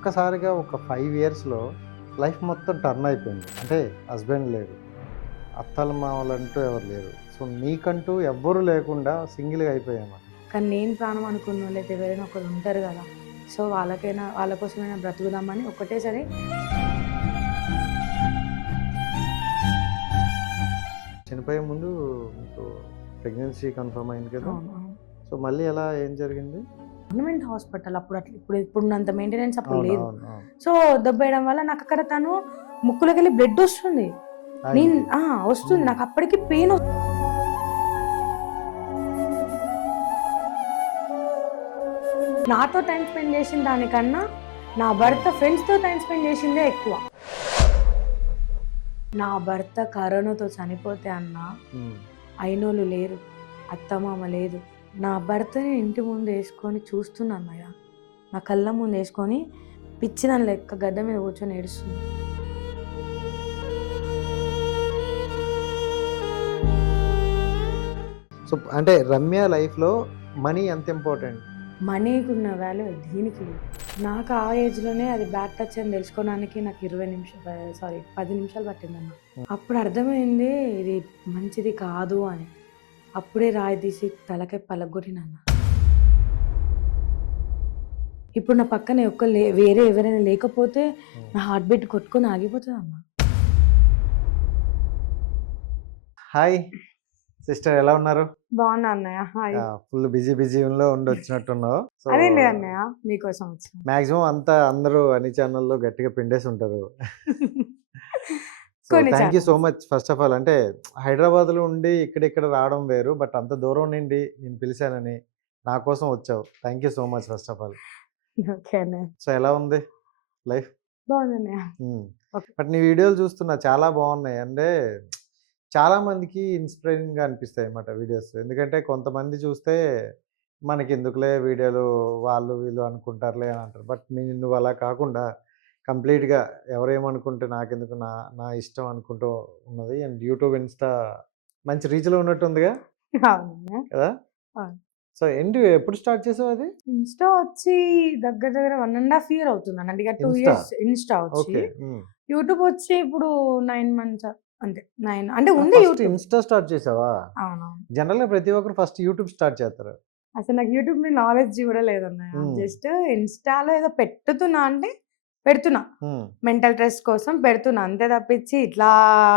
ఒక్కసారిగా ఒక 5 ఇయర్స్‌లో లైఫ్ మొత్తం టర్న్ అయిపోయింది. అంటే హస్బెండ్ లేరు. అత్తలు మామలంటూ ఎవరు లేరు. సో, నీకంటూ ఎవ్వరు లేకుండా సింగిల్‌గా అయిపోయామా? కానీ నేను ప్రాణం అనుకున్నోళ్ళైతే ఎవరైనా ఒకరు ఉంటారు గదా! సో, వాళ్ళ కోసమైనా బ్రతుకుదామని ఒకటేసారి చనిపోయే ముందు మీకు ప్రెగ్నెన్సీ కన్ఫర్మ్ అయింది కదా! అవును. అవును. సో, మళ్ళీ ఎలా ఏం జరిగింది? గవర్నమెంట్ హాస్పిటల్ అప్పుడు అట్లా ఇప్పుడున్నంత మెయింటెనెన్స్ అప్పుడు అవును. లేదు. అవును. అవును. సో, దెబ్బేయడం వల్ల నాకక్కడ తను ముక్కులోకెళ్ళి బ్లడ్ ఒస్తుంది. నేను ఆయనకి. వస్తుంది. హ్మ్. నాకప్పటికి పెయిన్ నాతో టైమ్ స్పెండ్ చేసిన దానికన్నా నా భర్త ఫ్రెండ్స్‌తో టైమ్ స్పెండ్ చేసిందే ఎక్కువ. నా భర్త కరోనాతో చనిపోతే అన్న హ్మ్. అయినోళ్ళు లేరు. అత్తమామ లేదు. నా భర్తని ఇంటి ముందేసుకొని చూస్తున్నా అన్నయ్య. నా కళ్ళ ముందేసుకొని పిచ్చిదాని లెక్క గడ్డ మీద కూర్చొని ఏడుస్తున్నా. సో, అంటే రమ్య లైఫ్‌లో మనీ ఎంత ఇంపార్టెంట్? మనీకున్న వాల్యూ దీనికి లేదు. నాకు ఆ ఏజ్‌లోనే అది బ్యాడ్ టచ్ అని తెలుసుకోవడానికి నాకు 10 నిమిషాలు పట్టిందన్న. అప్పుడు అర్థమైంది ఇది మంచిది కాదు అని. అప్పుడే రాయి తీసి తలకాయ పలగొట్టినన్న. ఇప్పుడు నా పక్కన వేరే ఎవరైనా లేకపోతే హ్మ్. నా హార్ట్ బీట్ కొట్టుకొని ఆగిపోతదన్న. హాయ్ సిస్టర్, ఎలా ఉన్నారు? బావున్నా అన్నయ్య. హాయ్. ఫుల్ బిజీలో ఉండొచ్చినట్టున్నావు. సో, అదేం లేదన్నయ్య. మీకోసం వచ్చిన. మాక్సిమం అంతా అందరూ అన్ని ఛానెల్‌లో గట్టిగా పిండేసుంటారు. సో, కొన్ని thank you so channels. Much first of all. అంటే హైదరాబాద్‌లో ఉండి ఇక్కడిక్కడ రావడం వేరు. బట్ అంత దూరం నుండి నేను పిలిచానని, నా కోసం వచ్చావు. Thank you so much first of all. Okay అన్నయ్య. సో, ఎలా ఉంది లైఫ్? బావుందన్నయ్య. హ్మ్. ఓకే. బట్ నీ వీడియోలు చూస్తున్నా చాలా బావున్నాయి. అంటే చాలా మందికి ఇన్‌స్పైరింగ్‌గా అనిపిస్తాయన్నమాట వీడియోస్. ఎందుకంటే కొంతమంది చూస్తే మనకెందుకులే వీడియోలు వాళ్ళు వీళ్ళు అనుకుంటారులే అని అంటారు. బట్ నువ్వు అలా కాకుండా కంప్లీట్‌గా ఎవరేమనుకుంటే నాకెందుకు నా నా ఇష్టం అనుకుంటూ ఉన్నది. అండ్ యూట్యూబ్, ఇన్‌స్టా మంచి రీచ్‌లో ఉన్నట్టుందిగా అవునన్నయ్య. కదా! అవును. సో, ఎప్పుడు స్టార్ట్ చేసావు అది? ఇన్‌స్టా వచ్చి దగ్గర దగ్గర 1 ½ ఇయర్ అవుతుందన్న. అంటే ఇక 2 ఇన్‌స్టా. ఇయర్స్ ఇన్‌స్టా వచ్చి. ఓకే. హ్మ్. యూట్యూబ్ వచ్చి ఇప్పుడు 9 మంత్స్ అంతే. 9 అంటే ఉంది ఫస్ట్ యూట్యూబ్. ఇన్‌స్టా స్టార్ట్ చేసావా? అవునవును. జనరల్‌గా ప్రతి ఒక్కరు ఫస్ట్ యూట్యూబ్ స్టార్ట్ చేస్తారు. అసలు నాకు యూట్యూబ్ మీద నాలెడ్జ్ కూడా లేదన్నయ్య. హ్మ్. జస్ట్ ఇన్‌స్టాలో ఏదో పెట్టుతున్నా అంటే పెడుతున్నా. హ్మ్. మెంటల్ స్ట్రెస్ కోసం పెడుతున్నా. అంతే తప్పించి ఇట్లా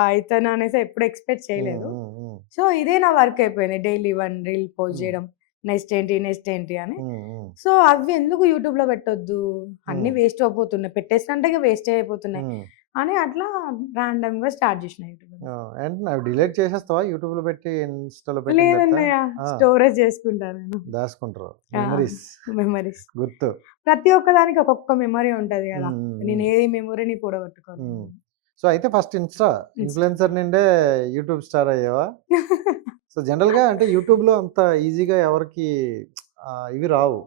అయితాను అనేసి ఎప్పుడు ఎక్స్‌పెక్ట్ హ్మ్. చేయలేదు. హ్మ్. హ్మ్. సో, ఇదే నా వర్క్ అయిపోయింది. డైలీ 1 రీల్ పోస్ట్ హ్మ్. చేయడం. నెక్స్ట్ ఏంటి అని. హ్మ్. హ్మ్. సో, అవి ఎందుకు యూట్యూబ్‌లో పెట్టొద్దు? అన్నీ హ్మ్. వేస్ట్ అయిపోతున్నాయి. పెట్టేసినంటే ఇక వేస్టే అయిపోతున్నాయి. హ్మ్. అని అట్లా ర్యాండమ్‌గా స్టార్ట్ చేసిన యూట్యూబ్. ఏంటి అవి డిలీట్ చేసేస్తావా? యూట్యూబ్‌లో పెట్టి, ఇన్‌స్టాలో పెట్టిన తర్వాత? లేదన్నయ్య. ఆ! స్టోరేజ్ చేసుకుంటా నేను. దాసుకుంటారు. ఆ! Memories memories. గుర్తు. ప్రతి ఒక్కదానికి ఒక్కొక్క మెమరీ ఉంటది గదా! హ్మ్. హ్మ్. నేను హ్మ్. ఏ మెమొరీని పోడగొట్టుకోను. హ్మ్. సో, అయితే ఫస్ట్ ఇన్‌స్టా. ఇన్‌స్టా. ఇన్‌ఫ్లుయెన్సర్ నుండే యూట్యూబ్ స్టార్ అయ్యావా? సో, జనరల్‌గా అంటే యూట్యూబ్‌లో అంత ఈజీగా ఎవరికీ ఇవి రావు.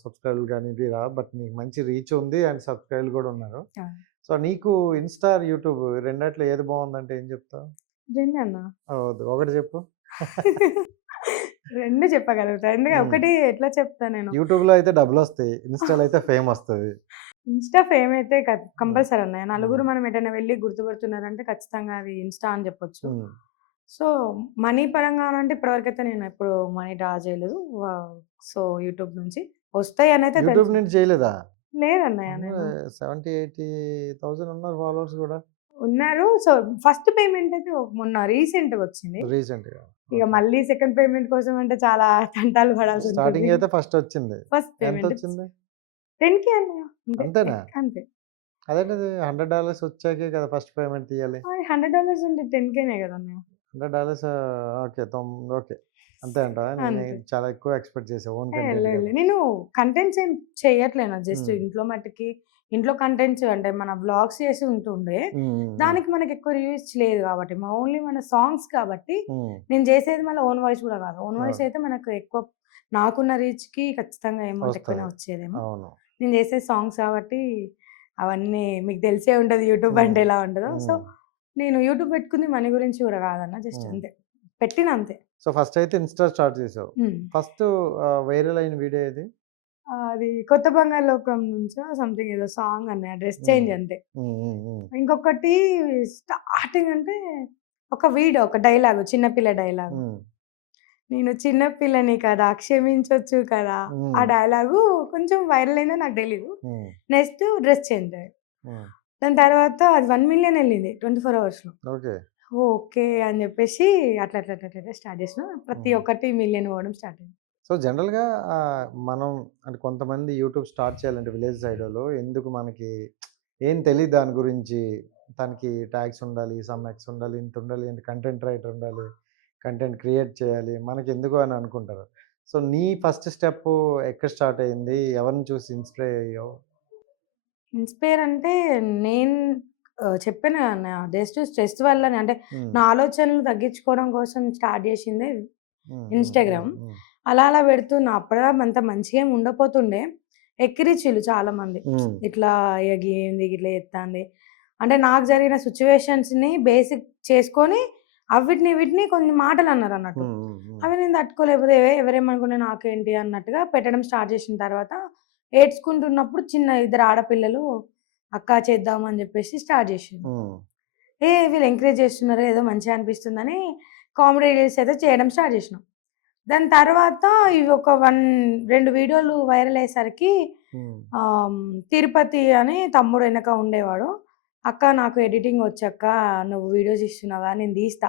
సబ్‌స్క్రైబ్‌లు గాని ఇవి రావు. బట్ నీకు మంచి రీచ్ ఉంది. అండ్ సబ్‌స్క్రైబ్‌లు గూడా ఉన్నారు. ఆ! సో, నీకు ఇన్‌స్టా, యూట్యూబ్ రెండిట్లో ఏది బావుందంటే ఏం చెప్తావు? రెండన్నా. వద్దు. ఒకటి చెప్పు. 2 చెప్పగలుగుతా. ఎందుకంటే హ్మ్. ఒకటి ఎట్లా చెప్తా నేను. యూట్యూబ్‌లో అయితే డబ్బులొస్తాయి. ఇన్‌స్టాలో అయితే ఫేమొస్తది. ఇన్‌స్టా ఫేమ్ అయితే హ్మ్. కంపల్సరీ అన్నయ్య. హ్మ్. నలుగురు మనం ఎటైనా వెళ్లి గుర్తుపడుతున్నారంటే ఖచ్చితంగా అది ఇన్‌స్టా అని చెప్పొచ్చు. హ్మ్. సో, మనీ పరంగా అనంటే ఇప్పటివరకైతే నేను ఎప్పుడు మనీ డ్రా చేయలేదు. సో, యూట్యూబ్ నుంచి వస్తాయనైతే యూట్యూబ్ తెలుసు. నుంచి చేయలేదా? లేదన్నయ్య అమ్మో! నేను. 70, 80,000 ఉన్నారు ఫాలోవర్స్ గూడా. ఉన్నారు. సో, ఫస్ట్ పేమెంట్ అయితే మొన్న రీసెంట్‌గా వచ్చింది. రీసెంట్‌గా. ఇక ఓకే. మళ్ళీ సెకండ్ పేమెంట్ కోసం అంటే చాలా తంటాలు పడాల్సుంటుంది. స్టార్టింగ్ అయితే ఫస్టొచ్చింది. First payment ఎంతొచ్చింది? 10,000 అన్నయ్య. అంతే. అంతేనా? అంతే. అదేంటిది $100 వచ్చాకే కదా ఫస్ట్ పేమెంట్ తీయాలి. $100 అంటే 10,000 కదా అన్నయ్య. $100 ఓకే. ఓకే. అంతే అంటావా? నేను అంతే. చాలా ఎక్కువ ఎక్స్‌పెక్ట్ చేశా. ఓన్ కంటెంట్ లేదు. కదా! లేదు. నేను కంటెంట్స్ ఏం చేయట్లేను. జస్ట్ హ్మ్. ఇంట్లో మట్టికి ఇంట్లో కంటెంట్స్ అంటే మన వ్లాగ్స్ చేసి ఉంటుండే. హ్మ్. హ్మ్. హ్మ్. దానికి మనకి ఎక్కువ రీచ్ లేదు కాబట్టి. ఓన్లీ మన సాంగ్స్ కాబట్టి హ్మ్. నేను చేసేది మళ్ళీ ఓన్ వాయిస్ కూడా కాదు. ఓన్ వాయిస్ అవును. అయితే మనకు ఎక్కువ నాకున్న రీచ్‌కి ఖచ్చితంగా అమౌంట్ ఎక్కువనే వస్తది. వచ్చేదేమో. అవును. నేను చేసే సాంగ్స్ కాబట్టి అవన్నీ మీకు తెలిసే ఉంటది యూట్యూబ్ హ్మ్. అంటే ఎలా ఉంటదో. సో, హ్మ్. నేను యూట్యూబ్ పెట్టుకుంది మనీ గురించి కూడా కాదన్న. జస్ట్ హ్మ్. అంతే. పెట్టిన అంతే. సో, ఫస్టయితే ఇన్‌స్టా స్టార్ట్ చేసావు. హ్మ్. ఫస్ట్ వైరల్ అయిన వీడియో ఏది? అది 'కొత్త బంగారు లోకం' నుంచో సంథింగ్ ఏదో సాంగ్ అన్నయ్య. డ్రెస్ చేంజ్ అంతే. ఇంకొకటి స్టార్టింగ్ అంటే ఒక డైలాగు, చిన్న పిల్ల డైలాగు. నేను చిన్న పిల్లని కదా! క్షమించొచ్చు కదా! ఆ డైలాగు కొంచెం వైరల్ అయిందో నాకు తెలీదు. Next dress change. దాని తర్వాత అది 1,000,000 ఎళ్ళింది 24 అవర్స్‌లో. ఓకే. ఓకే. అని జెప్పేసి అట్లా స్టార్ట్ చేసినా. ప్రతి ఒక్కటి మిలియన్ పోవడం స్టార్ట్ అయింది. సో, జనరల్‌గా మనం అంటే కొంతమంది యూట్యూబ్ స్టార్ట్ చేయాలంటే విలేజ్ సైడోళ్ళు ఎందుకు మనకి ఏం తెలీదు దాని గురించి. దానికి ట్యాగ్స్ ఉండాలి, సమ్ ఎక్స్ ఉండాలి, ఇంతుండాలి, కంటెంట్ రైటర్ ఉండాలి, కంటెంట్ క్రియేట్ చేయాలి. మనకెందుకు అని అనుకుంటారు. సో, నీ ఫస్ట్ స్టెప్పు ఎక్కడ స్టార్ట్ అయింది? ఎవరిని చూసి ఇన్‌స్పైర్ అయ్యావు? ఇన్‌స్పైర్ అంటే నేను చెప్పాను కదా అన్నయ్య. జస్ట్ స్ట్రెస్ వల్లనే అంటే హ్మ్. నా ఆలోచనలు తగ్గించుకోవడం కోసం స్టార్ట్ చేసిందే హ్మ్. హ్మ్. ఇన్‌స్టాగ్రామ్. హ్మ్. అలా పెడుతున్నా. అప్పటిదాకా అంత మంచిగా ఏమి ఉండకపోతుండే. ఎక్కిరిచ్చిళ్ళు చాలామంది. హ్మ్. ఇట్లా ఏంది ఇట్లా చేత్తాంది. అంటే నాకు జరిగిన సిట్యుయేషన్స్‌ని బేసిక్ చేసుకొని వీటిని కొన్ని మాటలు అన్నారన్నట్టు. హ్మ్. హ్మ్. హ్మ్. అవి నేను తట్టుకోలేకపోతే ఎవరేమనుకున్నా నాకేంటి అన్నట్టుగా పెట్టడం స్టార్ట్ చేసిన తర్వాత ఏడ్చుకుంటున్నప్పుడు ఇద్దరు ఆడపిల్లలు అక్క చేద్దాం అని చెప్పేసి స్టార్ట్ చేసిండ్రు. హ్మ్. వీళ్ళు ఎంకరేజ్ చేస్తున్నారు ఏదో మంచిగా అనిపిస్తుందని కామెడీ రీల్స్ అయితే చేయడం స్టార్ట్ చేసినాం. దాని తర్వాత ఇవి ఒక 2 వీడియోలు వైరల్ అయ్యేసరికి హ్మ్. తిరుపతి అని తమ్ముడు ఎనక ఉండేవాడు. "అక్క నాకు ఎడిటింగ్ వచ్చక్క. నువ్వు వీడియోస్ ఇస్తున్నావుగా నేను తీస్తా.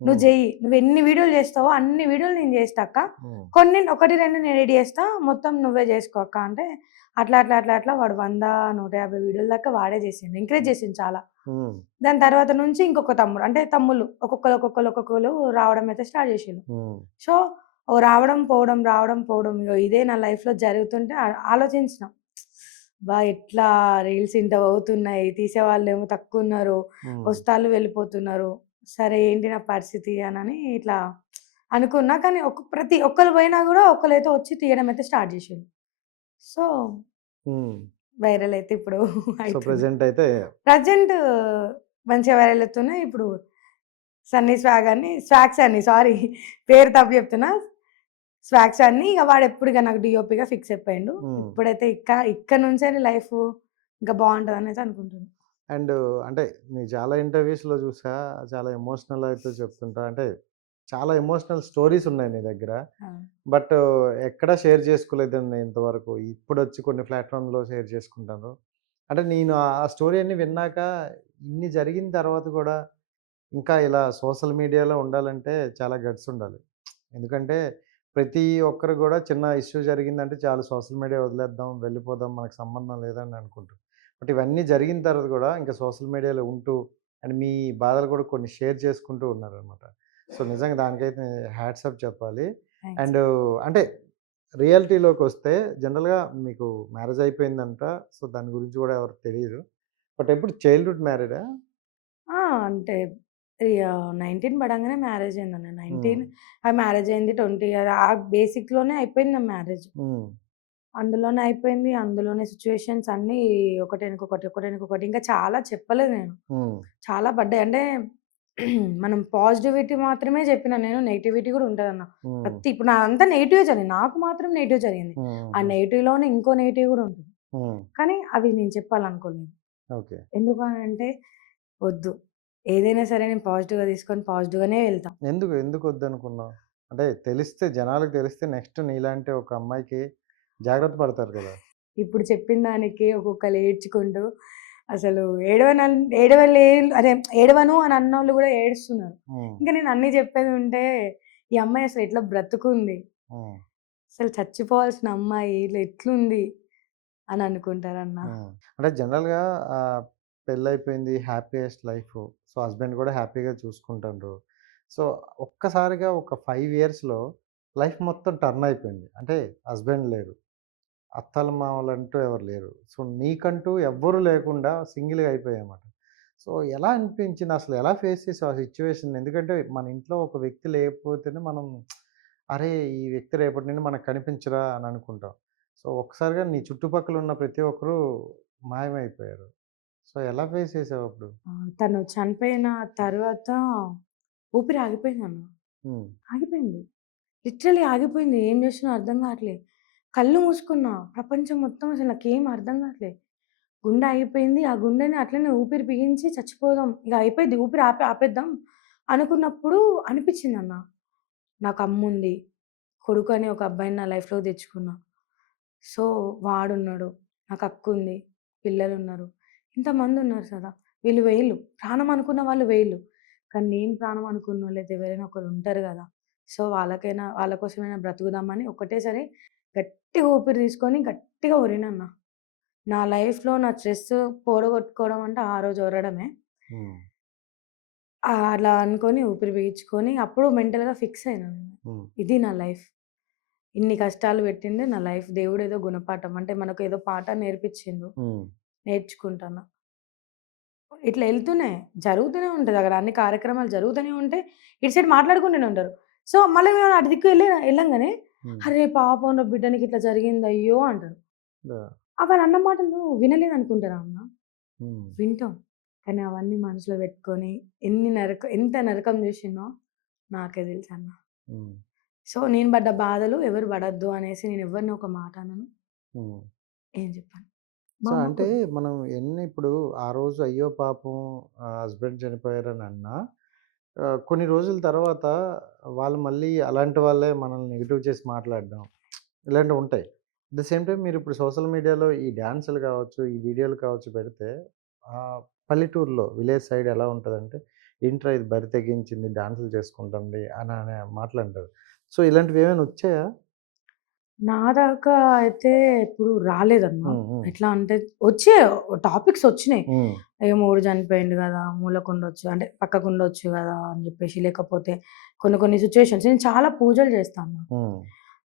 నువ్వు హ్మ్. చెయ్యి. నువ్వెన్ని వీడియోలు చేస్తావో అన్ని వీడియోలు నేను చేస్తా అక్క. హ్మ్. కొన్ని 1, 2 నేను ఎడిట్ చేస్తా. మొత్తం నువ్వే చేసుకో అక్క" అంటే అట్లా వాడు 100, 150 వీడియోల దాకా వాడే చేసిండు. ఎంకరేజ్ చేసిండు చాలా. హ్మ్. దాని తర్వాత నుంచి ఇంకొక తమ్ముడు అంటే తమ్ముళ్ళు ఒక్కొక్కళ్ళు రావడం అయితే స్టార్ట్ చేసిండ్రు. హ్మ్. సో, రావడం, పోవడం, రావడం, పోవడం ఇగో ఇదే నా లైఫ్‌లో జరుగుతుంటే ఆలోచించిన. ఎట్లా రీల్స్ ఇంత అవుతున్నాయి. తీసేవాళ్ళేమో తక్కువున్నారు. హ్మ్. వస్తాళ్ళు వెళ్ళిపోతున్నారు. సరే ఏంటి నా పరిస్థితి అనని ఇట్లా అనుకున్నా. కానీ ప్రతి ఒక్కళ్ళు పోయినా గూడా ఒకళ్ళైతే వచ్చి తీయడం అయితే స్టార్ట్ చేసిండ్రు. సో, హ్మ్. వైరల్ అయితే ఇప్పుడు సో, అయితుంది. ప్రెజెంట్ అయితే ప్రెజెంట్ మంచిగా వైరల్ అవుతున్నాయి. ఇప్పుడు స్వాగ్ సన్నీ సారీ పేరు తప్పు చెప్తున్నా. స్వాగ్ సన్నీ ఇగ వాడెప్పుడు ఇగ నాకు డీఓపీగా ఫిక్స్ అయిపోయిండు. హ్మ్. ఇప్పుడైతే ఇక్కడి నుంచే లైఫ్ ఇంకా బావుంటదనేసి అనుకుంటున్నా. అండ్ అంటే నేను చాలా ఇంటర్వ్యూస్‌లో చూసా. చాలా ఎమోషనల్ అయితే చెప్తుంటా. అంటే చాలా ఎమోషనల్ స్టోరీస్ ఉన్నాయి నీ దగ్గర. ఆ! బట్ ఎక్కడ షేర్ చేసుకోలేదండి ఇంతవరకు. ఇప్పుడొచ్చి కొన్ని ప్లాట్‌ఫామ్‌లో షేర్ చేసుకుంటాను. అంటే నేను ఆ స్టోరీ అన్ని విన్నాక ఇన్ని జరిగిన తర్వాత కూడా ఇంకా ఇలా సోషల్ మీడియాలో ఉండాలంటే చాలా గట్స్ ఉండాలి. ఎందుకంటే ప్రతి ఒక్కరు గూడా చిన్న ఇష్యూ జరిగిందంటే చాలు సోషల్ మీడియా వదిలేద్దాం, వెళ్ళిపోదాం, మనకు సంబంధం లేదని అనుకుంటారు. బట్ ఇవన్నీ జరిగిన తర్వాత గూడా ఇంకా సోషల్ మీడియాలో ఉంటూ అండ్ మీ బాధలు కూడా కొన్ని షేర్ చేసుకుంటూ ఉన్నారనమాట. సో, నిజంగా దానికైతే హ్యాట్స్ ఆఫ్ చెప్పాలి. థాంక్స్. అండ్ అంటే రియాలిటీలోకొస్తే జనరల్‌గా మీకు మ్యారేజ్ అయిపోయిందంట. సో, దాని గురించి గూడా ఎవరికీ తెలీదు. బట్ ఎప్పుడు చైల్డ్‌హుడ్ మ్యారీడా? ఆ! అంటే 19 పడంగానే మ్యారేజ్ అయిందన్న. హ్మ్. 19 మ్యారేజ్ అయింది. 20 ఆ బేసిక్‌లోనే అయిపోయింది నా మ్యారేజ్. హ్మ్. అందులోనే అయిపోయింది. అందులోనే సిట్యుయేషన్స్ అన్నీ ఒకటెనకొకటి ఇంకా చాలా చెప్పలేదు నేను. హ్మ్. చాలా పడ్డాయి. అంటే మనం పాజిటివిటీ మాత్రమే చెప్పినా నేను. నెగటివిటీ కూడా ఉంటదన్న. హ్మ్. ఇప్పుడు నాదంతా నెగెటివే జరిగింది. నాకు మాత్రం నెగెటివ్ జరిగింది. హ్మ్. ఆ హ్మ్. నెగెటివ్‌లోనే ఇంకో నెగెటివ్ కూడా ఉంటుంది. హ్మ్. కానీ అవి నేను చెప్పాలనుకోలేదు. ఓకే. ఎందుకు అనంటే వద్దు. ఏదైనా సరే నేను పాజిటివ్‌గా తీసుకొని పాజిటివ్‌గానే వెళ్తా. ఎందుకొద్దనుకున్నావు? అంటే తెలిస్తే జనాలకి తెలిస్తే నెక్స్ట్ నీలాంటి ఒక అమ్మాయికి జాగ్రత్త పడతారు కదా! ఇప్పుడు చెప్పిన దానికి ఒక్కొక్కళ్ళు ఏడ్చుకుంటూ అసలు ఏడవలే అదే ఏడవను అని అన్నోళ్ళు గూడా ఏడుస్తున్నారు. హ్మ్. ఇంక నేను అన్నీ చెప్పేది ఉంటే, ఈ అమ్మాయి అసలు ఎట్లా బ్రతుకుంది? హ్మ్. అసలు చచ్చిపోవాల్సిన అమ్మాయి ఇలా ఎట్లుంది? అని అనుకుంటారన్న. హ్మ్. అంటే జనరల్‌గా పెళ్లయిపోయింది. Happiest life. సో, హస్బెండ్ కూడా హ్యాపీగా చూసుకుంటుండ్రు. సో, ఒక్కసారిగా ఒక 5 ఇయర్స్‌లో లైఫ్ మొత్తం టర్న్ అయిపోయింది. అంటే హస్బెండ్ లేరు. అత్తలు, మామలంటూ ఎవరు లేరు. సో, నీకంటూ ఎవ్వరు లేకుండా సింగిల్‌గా అయిపోయావన్నమాట. సో, ఎలా అనిపించింది? అసలు ఎలా ఫేస్ చేసావు ఆ సిట్యుయేషన్‌ని? ఎందుకంటే మన ఇంట్లో ఒక వ్యక్తి లేకపోతేనే మనం అరే! ఈ వ్యక్తి రేపటి నుండి మనకు కనిపించరా అని అనుకుంటాం. సో, ఒక్కసారిగా నీ చుట్టుపక్కల ఉన్న ప్రతి ఒక్కరు మాయమైపోయారు. సో, ఎలా ఫేస్ చేసావప్పుడు? తను చనిపోయిన తర్వాత ఊపిరి ఆగిపోయిందన్న. హ్మ్. ఆగిపోయింది. లిటరల్లీ ఆగిపోయింది. ఏం చేస్తున్నో అర్థం కావట్లే. కళ్ళు మూసుకున్నా. ప్రపంచం మొత్తం అసలు నాకేం అర్థం కావట్లే. గుండె ఆగిపోయింది. ఆ గుండెని అట్లనే ఊపిరి బిగించి చచ్చిపోదాం. ఇక అయిపోయిద్ది ఊపిరి ఆపేద్దాం అనుకున్నప్పుడు అనిపించిందన్న. నాకు అమ్ముంది. కొడుకు అనే ఒక అబ్బాయిని నా లైఫ్‌లోకి తెచ్చుకున్నా. సో, వాడున్నాడు. నాకు అక్కుంది. పిల్లలున్నారు. ఇంతమందున్నారు కదా! వీళ్ళు వేళ్ళు. ప్రాణం అనుకున్న వాళ్ళు వేళ్ళు. కానీ నేను ప్రాణం అనుకున్నోళ్ళైతే ఎవరైనా ఒకరు ఉంటారు గదా! సో, వాళ్ళ కోసమైనా బ్రతుకుదామని ఒకటేసారి గట్టిగా ఊపిరి తీసుకొని గట్టిగా ఒరినన్నా. నా లైఫ్‌లో నా స్ట్రెస్ పోడగొట్టుకోవడం అంటే ఆ రోజు ఒరడమే. హ్మ్. అలా అనుకోని ఊపిరి పీల్చుకొని అప్పుడు మెంటల్‌గా ఫిక్స్ అయినా నేను. హ్మ్. ఇది నా లైఫ్. ఇన్ని కష్టాలు పెట్టిందే నా లైఫ్. దేవుడేదో గుణపాఠం అంటే మనకేదో పాఠం నేర్పించిండు. హ్మ్. నేర్చుకుంటాన్నా. ఇట్లా ఎళ్తూనే జరుగుతూనే ఉంటది. అక్కడ అన్ని కార్యక్రమాలు జరుగుతూనే ఉంటాయి. ఇటు సైడ్ మాట్లాడుకుంటూనే ఉంటారు. సో, మళ్ళీ మేము అటు దిక్కు ఎళ్ళంగానే హ్మ్. "అరే పాపం రా బిడ్డనికి ఇట్లా జరిగింది అయ్యో" అంటారు. యాహ్! వాళ్ళన్న మాటలు వినలేదనుకుంటారా అన్న? హ్మ్. వింటాం. కానీ అవన్నీ మనసులో పెట్టుకొని ఎంత నరకం చూషినో నాకే తెలుసన్న. హ్మ్. సో, నేను పడ్డ బాధలు ఎవరు పడొద్దు అనేసి నేను ఎవరిని ఒక మాట అనను. హ్మ్. ఏం చెప్పను. మా సో, అమ్మ అంటే కూడా మనం ఇప్పుడు ఆ రోజు అయ్యో పాపం హస్బెండ్ చనిపోయారని అన్నా, కొన్ని రోజుల తర్వాత వాళ్ళు మళ్ళీ అలాంటి వాళ్ళే మనల్ని నెగెటివ్ చేసి మాట్లాడడం ఇలాంటివుంటాయి. అట్ ద సేమ్ టైమ్ మీరిప్పుడు సోషల్ మీడియాలో ఈ డాన్సులు కావచ్చు, ఈ వీడియోలు కావచ్చు పెడితే పల్లెటూరులో విలేజ్ సైడ్ ఎలా ఉంటదంటే, "ఏంట్రా ఇది బరి తెగించింది డాన్సులు చేసుకుంటుంది" అనే మాటలంటారు. సో, ఇలాంటివేమైనా వచ్చాయా? నా దాకా అయితే ఎప్పుడు రాలేదన్నా. హ్మ్. హ్మ్. ఎట్లా అంటే వచ్చాయి టాపిక్స్ వచ్చినాయి. హ్మ్. అయ్యో! మొగుడు చనిపోయిండు గదా! మూలకుండొచ్చు అంటే పక్కకుండొచ్చు గదా! అని జెప్పేసి లేకపోతే కొన్ని కొన్ని సిట్యుయేషన్స్ నేను చాలా పూజలు చేస్తా అన్న. హ్మ్.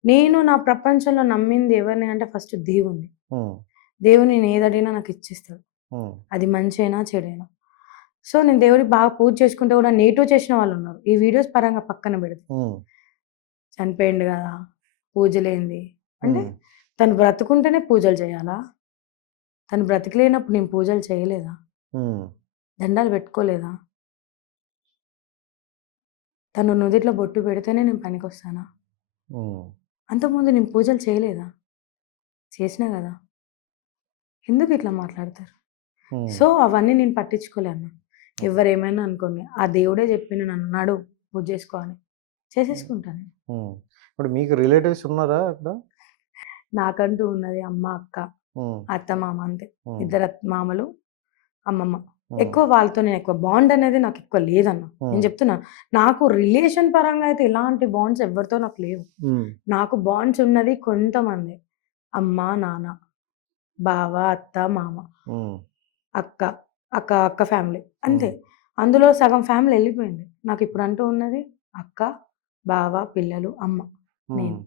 నేను నా ప్రపంచంలో నమ్మింది ఎవరిని అంటే ఫస్ట్ దేవుడిని. హ్మ్. దేవుడు నేను ఏదడిగినా నాకు ఇచ్చిస్తాడు. హ్మ్. అది మంచైనా, చెడైనా. సో, నేను దేవుడికి బాగా పూజ చేసుకుంటే గూడా నెగెటివ్ చేసిన వాళ్ళున్నారు. ఈ వీడియోస్ పరంగా పక్కన పెడితే. హ్మ్. చనిపోయిండు గదా! పూజలేంది? అంటే హ్మ్. తను బ్రతుకుంటేనే పూజలు చేయాలా? తను బ్రతికి లేనప్పుడు నేను పూజలు చేయలేదా? హ్మ్. దండాలు పెట్టుకోలేదా? తను నుదిట్లో బొట్టు పెడితేనే నేను పనికొస్తానా? హ్మ్. అంతకుముందు నేను పూజలు చేయలేదా? చేసినా గదా! ఎందుకిట్లా మాట్లాడతారు? హ్మ్. సో, అవన్నీ నేను పట్టించుకోలే అన్న. ఎవ్వరేమైనా అనుకోని. ఆ దేవుడే చెప్పిండు నన్ను నడు పూజ చేసుకో అని. హ్మ్. చేసేసుకుంటా నేను. హ్మ్. ఇప్పుడు మీకు రిలేటివ్స్ ఉన్నారా అక్కడ? నాకంటూ ఉన్నది అమ్మ, అక్క, హ్మ్. అత్త, మామ అంతే. హ్మ్. ఇద్దరు మామలు, అమ్మమ్మ. హ్మ్. ఎక్కువ బాండ్ అనేది నాకెక్కువ లేదన్న. నేను హ్మ్. చెప్తున్నా. నాకు రిలేషన్ పరంగా అయితే ఎలాంటి బాండ్స్ ఎవ్వరితో నాకు లేవు. హ్మ్. నాకు బాండ్స్ ఉన్నది కొంతమందే. అమ్మ, నాన్న, బావ, అత్త, మామ, హ్మ్. అక్క, అక్క ఫ్యామిలీ హ్మ్. అంతే. అందులో సగం ఫ్యామిలీ ఎళ్ళిపోయింది. నాకిప్పుడు అంటూ ఉన్నది అక్క, బావ, పిల్లలు, అమ్మ, హ్మ్. నేను,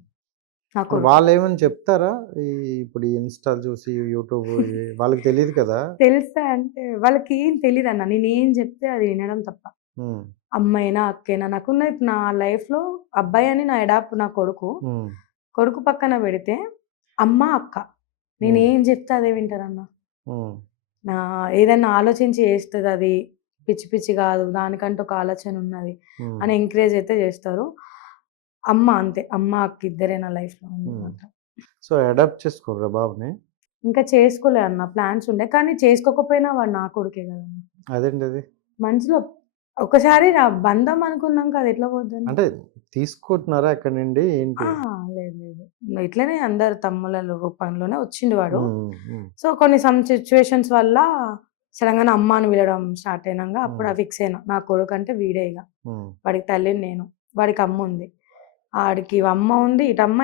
నా ఇప్పుడు కొడుకు. వాళ్ళేమైనా చెప్తారా? ఈ ఇప్పుడు ఈ ఇన్‌స్టాలు చూసి, యూట్యూబ్ ఇవి వాళ్ళకి తెలీదు కదా! తెలుసా అంటే వాళ్ళకేం తెలీదన్న. నేనేం చెప్తే అది వినడం తప్ప. హ్మ్. అమ్మైనా, అక్కైనా నాకున్నది నా లైఫ్‌లో అబ్బాయని నా కొడుకు. హ్మ్. కొడుకు పక్కన పెడితే అమ్మ, అక్క. హ్మ్. నేనేం చెప్తే అదే వింటారన్న. హ్మ్. నా ఏదన్నా ఆలోచించి చేస్తదది. పిచ్చి పిచ్చి గాదు. దానికంటూ ఒక ఆలోచన ఉన్నది హ్మ్. అని ఎంకరేజ్ అయితే చేస్తారు. అమ్మ అంతే. అమ్మ, అక్క ఇద్దరే నా లైఫ్‌లో ఉంది హ్మ్. మాత్రం. సో, అడాప్ట్ చేసుకుర్రా బాబుని? ఇంకా చేసుకోలే అన్న. ప్లాన్స్ ఉండే. కానీ చేసుకోకపోయినా వాడు నా కొడుకే గదన్న. అదేంటది? మనసులో ఒకసారి బంధం అనుకున్నాంక అది ఎట్లా పోద్దన్న? అంటే తీసుకుంటున్నారా ఎక్కడి నుండి? ఆ! ఏంటి? లేదు. లేదు. ఇట్లనే అందరు తమ్ముల రూపంలోనే వచ్చిండు వాడు. హ్మ్. హ్మ్. సో, కొన్ని సిట్యుయేషన్స్ వల్ల సడెన్‌గానే అమ్మ అని పిలవడం స్టార్ట్ అయినంక అప్పుడు హ్మ్. ఫిక్స్ అయినా. నా కొడుకంటే వీడే ఇగ. హ్మ్. వాడికి తల్లిని నేను. వాడికి అమ్ముంది. ఆడికి అమ్మ ఉంది. ఇటమ్మ.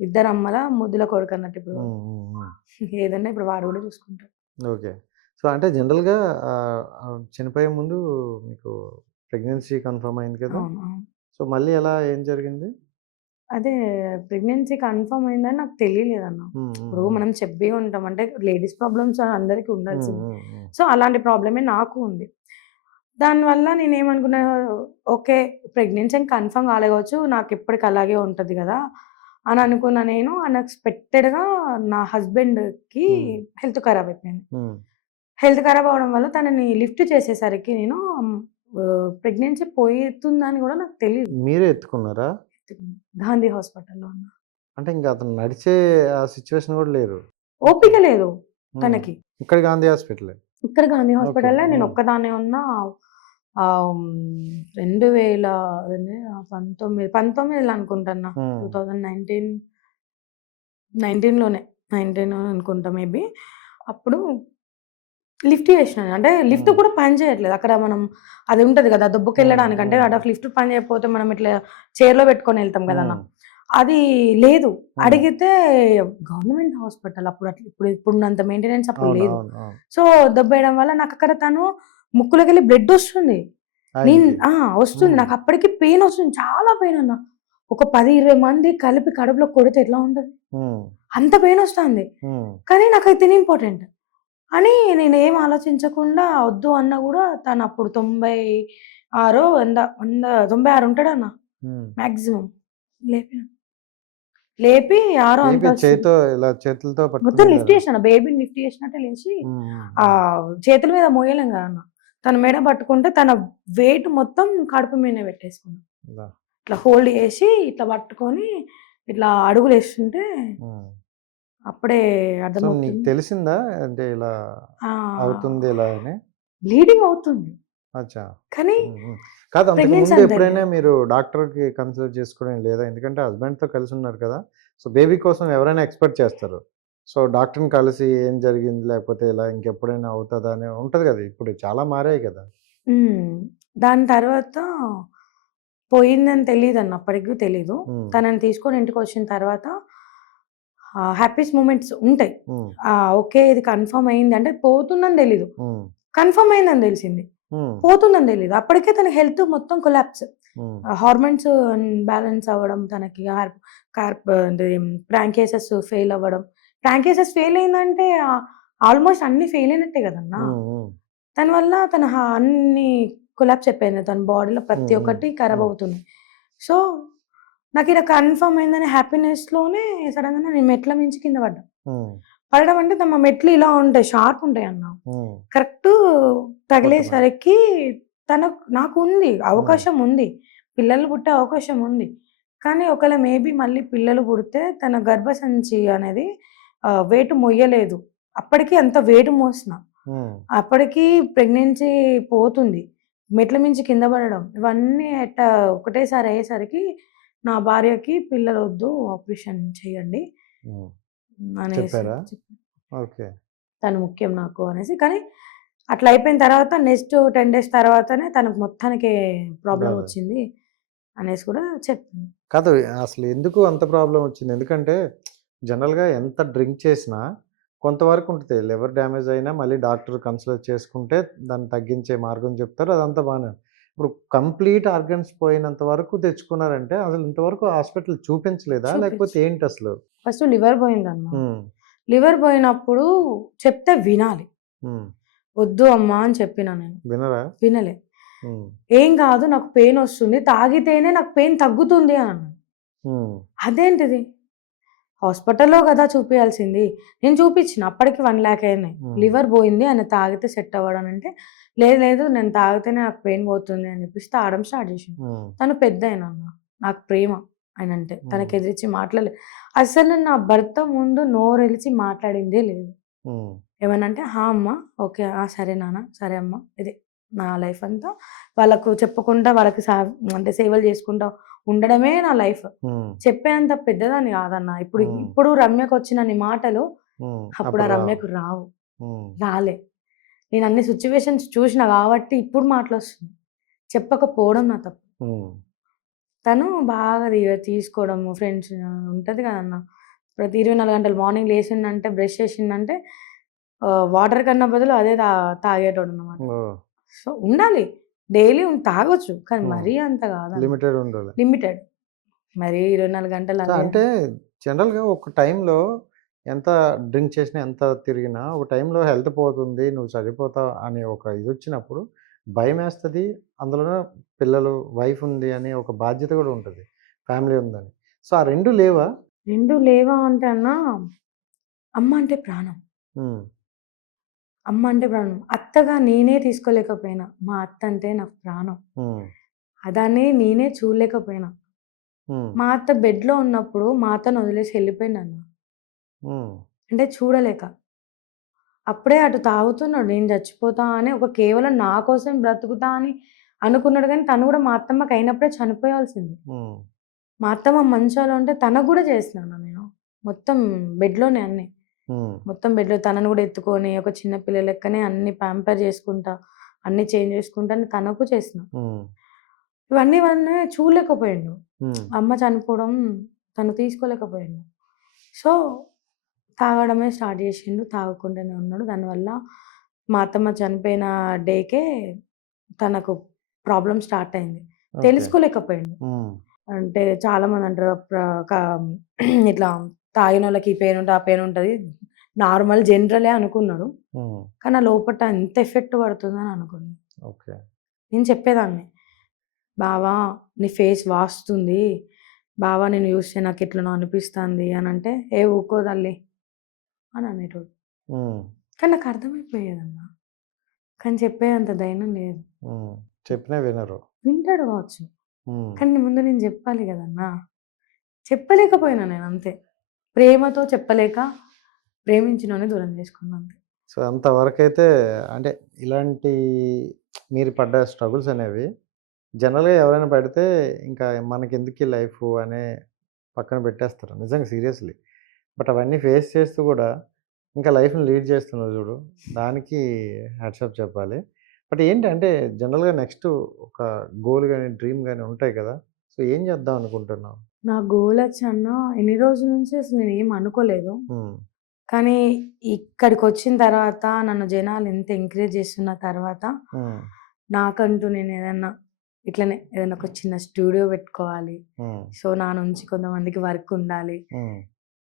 ఇద్దరమ్మల ముద్దుల కొడుకన్నట్టు ఇప్పుడు. హ్మ్. హ్మ్. హ్మ్. ఏదన్నా ఇప్పుడు వాడు గూడా చూసుకుంటాడు. ఓకే. సో, అంటే జనరల్‌గా చనిపోయే ముందు మీకు ప్రెగ్నెన్సీ కన్ఫర్మ్ అయింది కదా! అవును. అవును. సో, మళ్ళీ ఏం జరిగింది? అదే ప్రెగ్నెన్సీ కన్ఫర్మ్ అయిందని నాకు తెలియలేదన్న. హ్మ్. హ్మ్. ఇప్పుడు హ్మ్. మనం చెప్పే ఉంటాం. అంటే లేడీస్ ప్రాబ్లమ్స్ అందరికి హ్మ్. ఉండాల్సిందే. హ్మ్. హ్మ్. సో, అలాంటి ప్రాబ్లమే నాకు ఉంది. దానివల్ల నేనేమనుకున్నా, ఓకే. ప్రెగ్నెన్సీ అని కన్ఫర్మ్ కాలే కావచ్చు. నాకెప్పటికి అలాగే ఉంటది గదా! అని అనుకున్న నేను అన్‌ఎక్స్‌పెక్టెడ్‌గా నా హస్బెండ్‌కి హ్మ్. హెల్త్ ఖరాబ్ అయిపోయింది. హ్మ్. హెల్త్ ఖరాబ్ అవ్వడం వల్ల తనని లిఫ్ట్ చేసేసరికి నేను ప్రెగ్నెన్సీ పోతుందని గూడా నాకు తెలీదు. మీరే ఎత్తుకున్నారా? గాంధీ హాస్పిటల్‌లో ఉన్న. అంటే ఇంక అతను నడిచే ఆ సిట్యుయేషన్ గూడా లేరు. ఓపిక లేదు హ్మ్. తనకి. ఇక్కడ గాంధీ హాస్పిటలే. ఇక్కడ గాంధీ ఓకే. హాస్పిటల్‌లో నేను హ్మ్. ఒక్కదాన్నే ఉన్నా. 2000 19 అనుకుంటన్నా. హ్మ్. 2019 19లోనే 19 అనుకుంటా మేబీ. అప్పుడు లిఫ్ట్ చేసినా. అంటే లిఫ్ట్ హ్మ్. కూడా పని చేయట్లేదు. అక్కడ మనం అది ఉంటది కదా! హ్మ్. దుబ్బకెళ్ళడానికి. అంటే హ్మ్. ఆడ లిఫ్ట్ పని చేయకపోతే మనం ఇట్లా చైర్‌లో పెట్టుకొని ఎళ్తాం కదన్న. హ్మ్. అది లేదు. హ్మ్. అడిగితే గవర్నమెంట్ హాస్పిటల్ అప్పుడు అట్లా ఇప్పుడున్నంత మెయింటెనెన్స్ అప్పుడు అవును. లేదు. అవును. అవును. సో, దెబ్బేయడం వల్ల నాకక్కడ తను ముక్కులోకెళ్ళి బ్లడ్ ఒస్తుంది. నేను ఆయనకి. వస్తుంది. హ్మ్. నాకప్పటికి పెయినొస్తుంది. చాలా పెయినన్న. ఒక 10, 20 మంది కలిపి కడుపులో కొడితే ఎట్లా ఉంటది? హ్మ్. అంత పెయినొస్తాంది. హ్మ్. కానీ నాకది తిని ఇంపార్టెంట్. అని నేనేం ఆలోచించకుండా వద్దు అన్నా గూడా తనప్పుడు 96 96 ఉంటాడన్న హ్మ్. మాక్సిమం. లేపిన. లేపి యారో అంత లేపి వస్తది. చేత్తో ఇలా చేతులతో పట్టుకొని మొత్తం లిఫ్ట్ ఎళ్లారా? చేశాను. బేబీని లిఫ్ట్ చేసినట్టే లేచి హ్మ్. హ్మ్. హ్మ్. చేతుల మీద మోయలేం గదన్న. తన మెడ పట్టుకుంటే తన వెయిట్ మొత్తం కడుపు మీదనే పెట్టేసుకున్నా. అబ్బా! ఇట్లా హోల్డ్ చేసి ఇట్లా పట్టుకొని ఇట్లా అడుగులేస్తుంటే హ్మ్. అప్పుడే సో, నీకు అర్థమవుతుంది. తెలిసిందా? అంటే ఇలా అవుతుంది ఆ! ఇలా అని? బ్లీడింగ్ అవుతుంది. అచ్చా! కానీ హ్మ్. హ్మ్. కాదు ప్రెగ్నెన్సీ అంతకుముందు అని ఎప్పుడైనా తెలీదు. మీరు డాక్టర్‌కి కన్సల్ట్ చేసుకోవడం లేదా? ఎందుకంటే హస్బెండ్‌తో కలిసున్నారు కదా! సో, బేబీ కోసం ఎవరైనా ఎక్స్‌పెక్ట్ చేస్తారు. సో, డాక్టర్‌ని కలిసి ఏం జరిగింది? లేకపోతే ఇలా ఇంకెప్పుడైనా అవుతదా? అని ఉంటది కదా! ఇప్పుడు చాలా మారాయి కదా! హ్మ్. దాని తర్వాత పోయిందని తెలీదన్న. అప్పటికి తెలీదు. హ్మ్. తనని తీసుకొని ఇంటికొచ్చిన తర్వాత హ్యాపీయెస్ట్ మూమెంట్స్ ఉంటాయి. హ్మ్. ఓకే. ఇది కన్ఫర్మ్ అయింది అంటే పోతుందని తెలీదు. హ్మ్. కన్ఫర్మ్ అయిందని తెలిసింది. హ్మ్. పోతుందని తెలీదు. అప్పటికే తన హెల్త్ మొత్తం కొలాప్స్. హ్మ్. హార్మోన్స్ బ్యాలెన్స్ అవ్వడం తనకి అంటే ప్రాంకియేసెస్ ఫెయిల్ అవ్వడం. ప్రాంకియేసెస్ ఫెయిల్ అయిందంటే ఆల్‌మోస్ట్ అన్నీ ఫెయిల్ అయినట్టే కదన్నా! హ్మ్. హ్మ్. దానివల్ల అన్నీ కొలాప్స్ అయిపోయింది. తన బాడీలో హ్మ్. ప్రతి హ్మ్. ఒక్కటి ఖరాబ్ హ్మ్. అవుతుంది. సో, నాకిడ కన్ఫర్మ్ అయిందని హ్యాపీనెస్‌లోనే సడెన్‌గా నేను మెట్ల మించి కింద పడ్డా. హ్మ్. పడడం అంటే మా మెట్లు ఇలా ఉంటాయి. షార్ప్ ఉంటాయన్న. హ్మ్. కరెక్టు కొట్టమని. తగిలేసరికి నాకుంది. హ్మ్. అవకాశం ఉంది. పిల్లలు పుట్టే అవకాశం ఉంది. కానీ ఒకవేళ మేబీ మళ్ళీ పిల్లలు పుడితే తన గర్భసంచి అనేది వెయిట్ మొయ్యలేదు. అప్పటికి అంత వెయిట్ మోసిన. హ్మ్. అప్పటికి ప్రెగ్నెన్సీ పోతుంది. మెట్ల మించి కింద పడడం. ఇవన్నీ ఒకటేసారి అయ్యేసరికి నా భార్యకి పిల్లలొద్దు ఆపరేషన్ చేయండి హ్మ్. అనేసి చెప్పారా? ఓకే. తను ముఖ్యం నాకు అనేసి. కానీ అట్లా అయిపోయిన తర్వాత నెక్స్ట్ 10 డేస్ తర్వాతనే తనకు మొత్తానికి ప్రాబ్లమ్ బాగా వచ్చింది అనేసి కూడా చెప్పింది. కాదు. అసలు ఎందుకు అంత ప్రాబ్లమ్ వచ్చింది? ఎందుకంటే జనరల్‌గా ఎంత డ్రింక్ చేసినా కొంతవరకు ఉంటది. లివర్ డ్యామేజ్ అయినా మళ్ళీ డాక్టర్ కన్సల్ట్ చేసుకుంటే దాన్ని తగ్గించే మార్గం చెప్తారు. అదంతా బానే ఉంది. ఇప్పుడు కంప్లీట్ ఆర్గన్స్ పోయినంత వరకు తెచ్చుకున్నారంటే అసలు ఇంతవరకు హాస్పిటల్ చూపించలేదా? లేకపోతే చూపించు. ఏంటసలు? ఫస్ట్ లివర్ పోయిందన్న. హ్మ్. లివర్ పోయినప్పుడు చెప్తే వినాలి. హ్మ్. వద్దు అమ్మా అని చెప్పినా నేను. వినరా? వినలే. హ్మ్. ఏం కాదు నాకు పెయినొస్తుంది. తాగితేనే నాకు పెయిన్ తగ్గుతుంది అన్నాడు. హ్మ్. అదేంటిది? హాస్పిటల్‌లో గదా చూపియాల్సింది. నేను చూపిచ్చిన. అప్పటికి 1,00,000 అయినాయి. హ్మ్. లివర్ బోయింది. ఆయన తాగితే సెట్ అవ్వడనంటే, లేదు లేదు నేను తాగితేనే నాకు పెయిన్ పోతుంది అని జెప్పేసి తాగడం స్టార్ట్ జేసిండు. హ్మ్. తను పెద్దాయనన్న. నాకు ప్రేమ ఆయనంటే. హ్మ్. తనకెదిరిచ్చి మాట్లాడలే. అసలు నా భర్త ముందు నోరెలిచి మాట్లాడిందే లేదు. హ్మ్. ఏమనంటే, "ఆ! అమ్మ. ఓకే. ఆ! సరే నాన్న. సరే అమ్మ." ఇదే నా లైఫ్ అంతా. వాళ్ళకు చెప్పకుండా వాళ్ళకి అంటే సేవలు జేసుకుంటా ఉండడమే నా లైఫ్. హ్మ్. చెప్పేంత పెద్దదాన్ని గాదన్న. ఇప్పుడు హ్మ్. ఇప్పుడు రమ్యకొచ్చినన్ని మాటలు హ్మ్. అప్పుడు ఆ అప్పుడు రావు. రమ్యకు రావు. హ్మ్. రాలే. నేను అన్ని సిట్యుయేషన్స్ చూషిన గాబట్టి ఇప్పుడు మాటలొస్తున్నాయి. చెప్పకపోవడం నా తప్పు. హ్మ్. తను బాగా తీసుకోవడము ఫ్రెండ్స్ ఉంటది గదన్న. ప్రతి 24 గంటలు మార్నింగ్ లేసిండంటే బ్రష్ చేసిండంటే వాటర్ కన్నా బదులు అదే తాగేటోడనమాట. ఓహ్! సో, ఉండాలి. డైలీ తాగొచ్చు. కానీ హ్మ్. మరీ అంత గాదన్న. లిమిటెడ్ ఉండాలి. లిమిటెడ్. మరీ 24 గంటలు అదే అంటే జనరల్‌గా ఒక టైంలో ఎంత డ్రింక్ చేసినా, ఎంత తిరిగినా ఒక టైంలో హెల్త్ పోతుంది, నువ్వు చనిపోతావు అనే ఒక ఇదొచ్చినప్పుడు భయమేస్తది. అందులోనూ పిల్లలు, వైఫ్ ఉంది అనే ఒక బాధ్యత గూడా ఉంటది. ఫ్యామిలీ ఉందని. సో, ఆ 2 లేవా? 2 లేవా అంటే అన్న, అమ్మ అంటే ప్రాణం. హ్మ్. అమ్మ అంటే ప్రాణం. అత్తగా నేనే తీసుకోలేకపోయినా. మా అత్త అంటే నాకు ప్రాణం. హ్మ్. దాన్ని నేనే చూడలేకపోయినా. హ్మ్. మా అత్త బెడ్‌లో ఉన్నప్పుడు మా అత్తను వదిలేసి వెళ్ళిపోయిండన్న. హ్మ్. అంటే చూడలేక. అప్పుడే అటు తాగుతున్నాడు. నేను చచ్చిపోతా అని ఒక కేవలం నా కోసం బ్రతుకుతా అని అనుకున్నాడు గానీ, తను గూడా మా అత్తమ్మకయినప్పుడే చనిపోయాల్సింది. హ్మ్. మా అత్తమ్మ మంచాలో ఉంటే తనకు గూడా చేసినాను నేను. మొత్తం బెడ్‌లోనే అన్నీ. హ్మ్. మొత్తం బెడ్‌లో తనను గూడా ఎత్తుకొని ఒక చిన్న పిల్ల లెక్కనే అన్నీ ప్యాంపర్ చేసుకుంటా, అన్నీ చేంజ్ చేసుకుంటా అని తనకు చేసిన. హ్మ్. ఇవన్నీ చూడలేకపోయిండు. హ్మ్. అమ్మ చనిపోవడం తను తీసుకోలేకపోయిండు. సో, తాగడమే స్టార్ట్ చేసిండు. తాగకుండానే ఉన్నాడు. దానివల్ల మా అత్తమ్మ చనిపోయిన డేకే తనకు ప్రాబ్లమ్ స్టార్ట్ అయింది. ఓకే. తెలుసుకోలేకపోయిండు. హ్మ్. అంటే చాలామంది అంటారు క ఇట్లా తాగినోళ్ళకి ఈ పెయిన్ ఉంటది, ఆ పెయిన్ ఉంటది. నార్మల్ జనరలే అనుకున్నాడు. హ్మ్. కానీ ఆ లోపట ఎంత ఎఫెక్ట్ పడుతుందని అనుకోలేదు. ఓకే. నేను చెప్పేదాన్ని, "బావ నీ ఫేస్ వాస్తుంది. బావ నిన్ను చూస్తే నాకెట్లనో అనిపిస్తాంది" అనంటే, "ఏ ఊకో తల్లి" అని అనేటోడు. హ్మ్. కానీ నాకు అర్థమైపోయేదన్న. కానీ చెప్పేంత ధైర్యం లేదు. హ్మ్. చెప్పినా వినరు. వింటాడు కావచ్చు. హ్మ్. కానీ ముందు నేను చెప్పాలి కదన్నా! చెప్పలేకపోయినా నేనంతే. ప్రేమతో చెప్పలేక ప్రేమించినోడిని దూరం చేసుకున్నా అంతే. సో, అంతవరకైతే అంటే ఇలాంటి మీరు పడ్డ స్ట్రగుల్స్ అనేవి జనరల్‌గా ఎవరైనా పడితే ఇంకా మనకెందుకీ లైఫు అనే పక్కన పెట్టేస్తారు. నిజంగా సీరియస్‌లీ. బట్ అవన్నీ ఫేస్ చేస్తూ గూడా ఇంకా లైఫ్‌ని లీడ్ చేస్తున్నారు చూడు. దానికి హ్యాట్స్ ఆఫ్ చెప్పాలి. బట్ ఏంటి అంటే జనరల్‌గా నెక్స్ట్ ఒక గోల్ గాని, డ్రీమ్ గాని ఉంటాయి కదా! సో, ఏం చేద్దాం అనుకుంటున్నావు? నా గోలొచ్చన్నా ఇన్ని రోజుల నుంచి అసలు నేనేం అనుకోలేదు. హ్మ్. కానీ ఇక్కడికొచ్చిన తర్వాత నన్ను జనాలు ఇంత ఎంకరేజ్ చేస్తున్న తర్వాత హ్మ్. నాకంటూ నేను ఇట్లనే ఏదైనా ఒక చిన్న స్టూడియో పెట్టుకోవాలి. హ్మ్. సో, నా నుంచి కొంతమందికి వర్క్ ఉండాలి హ్మ్.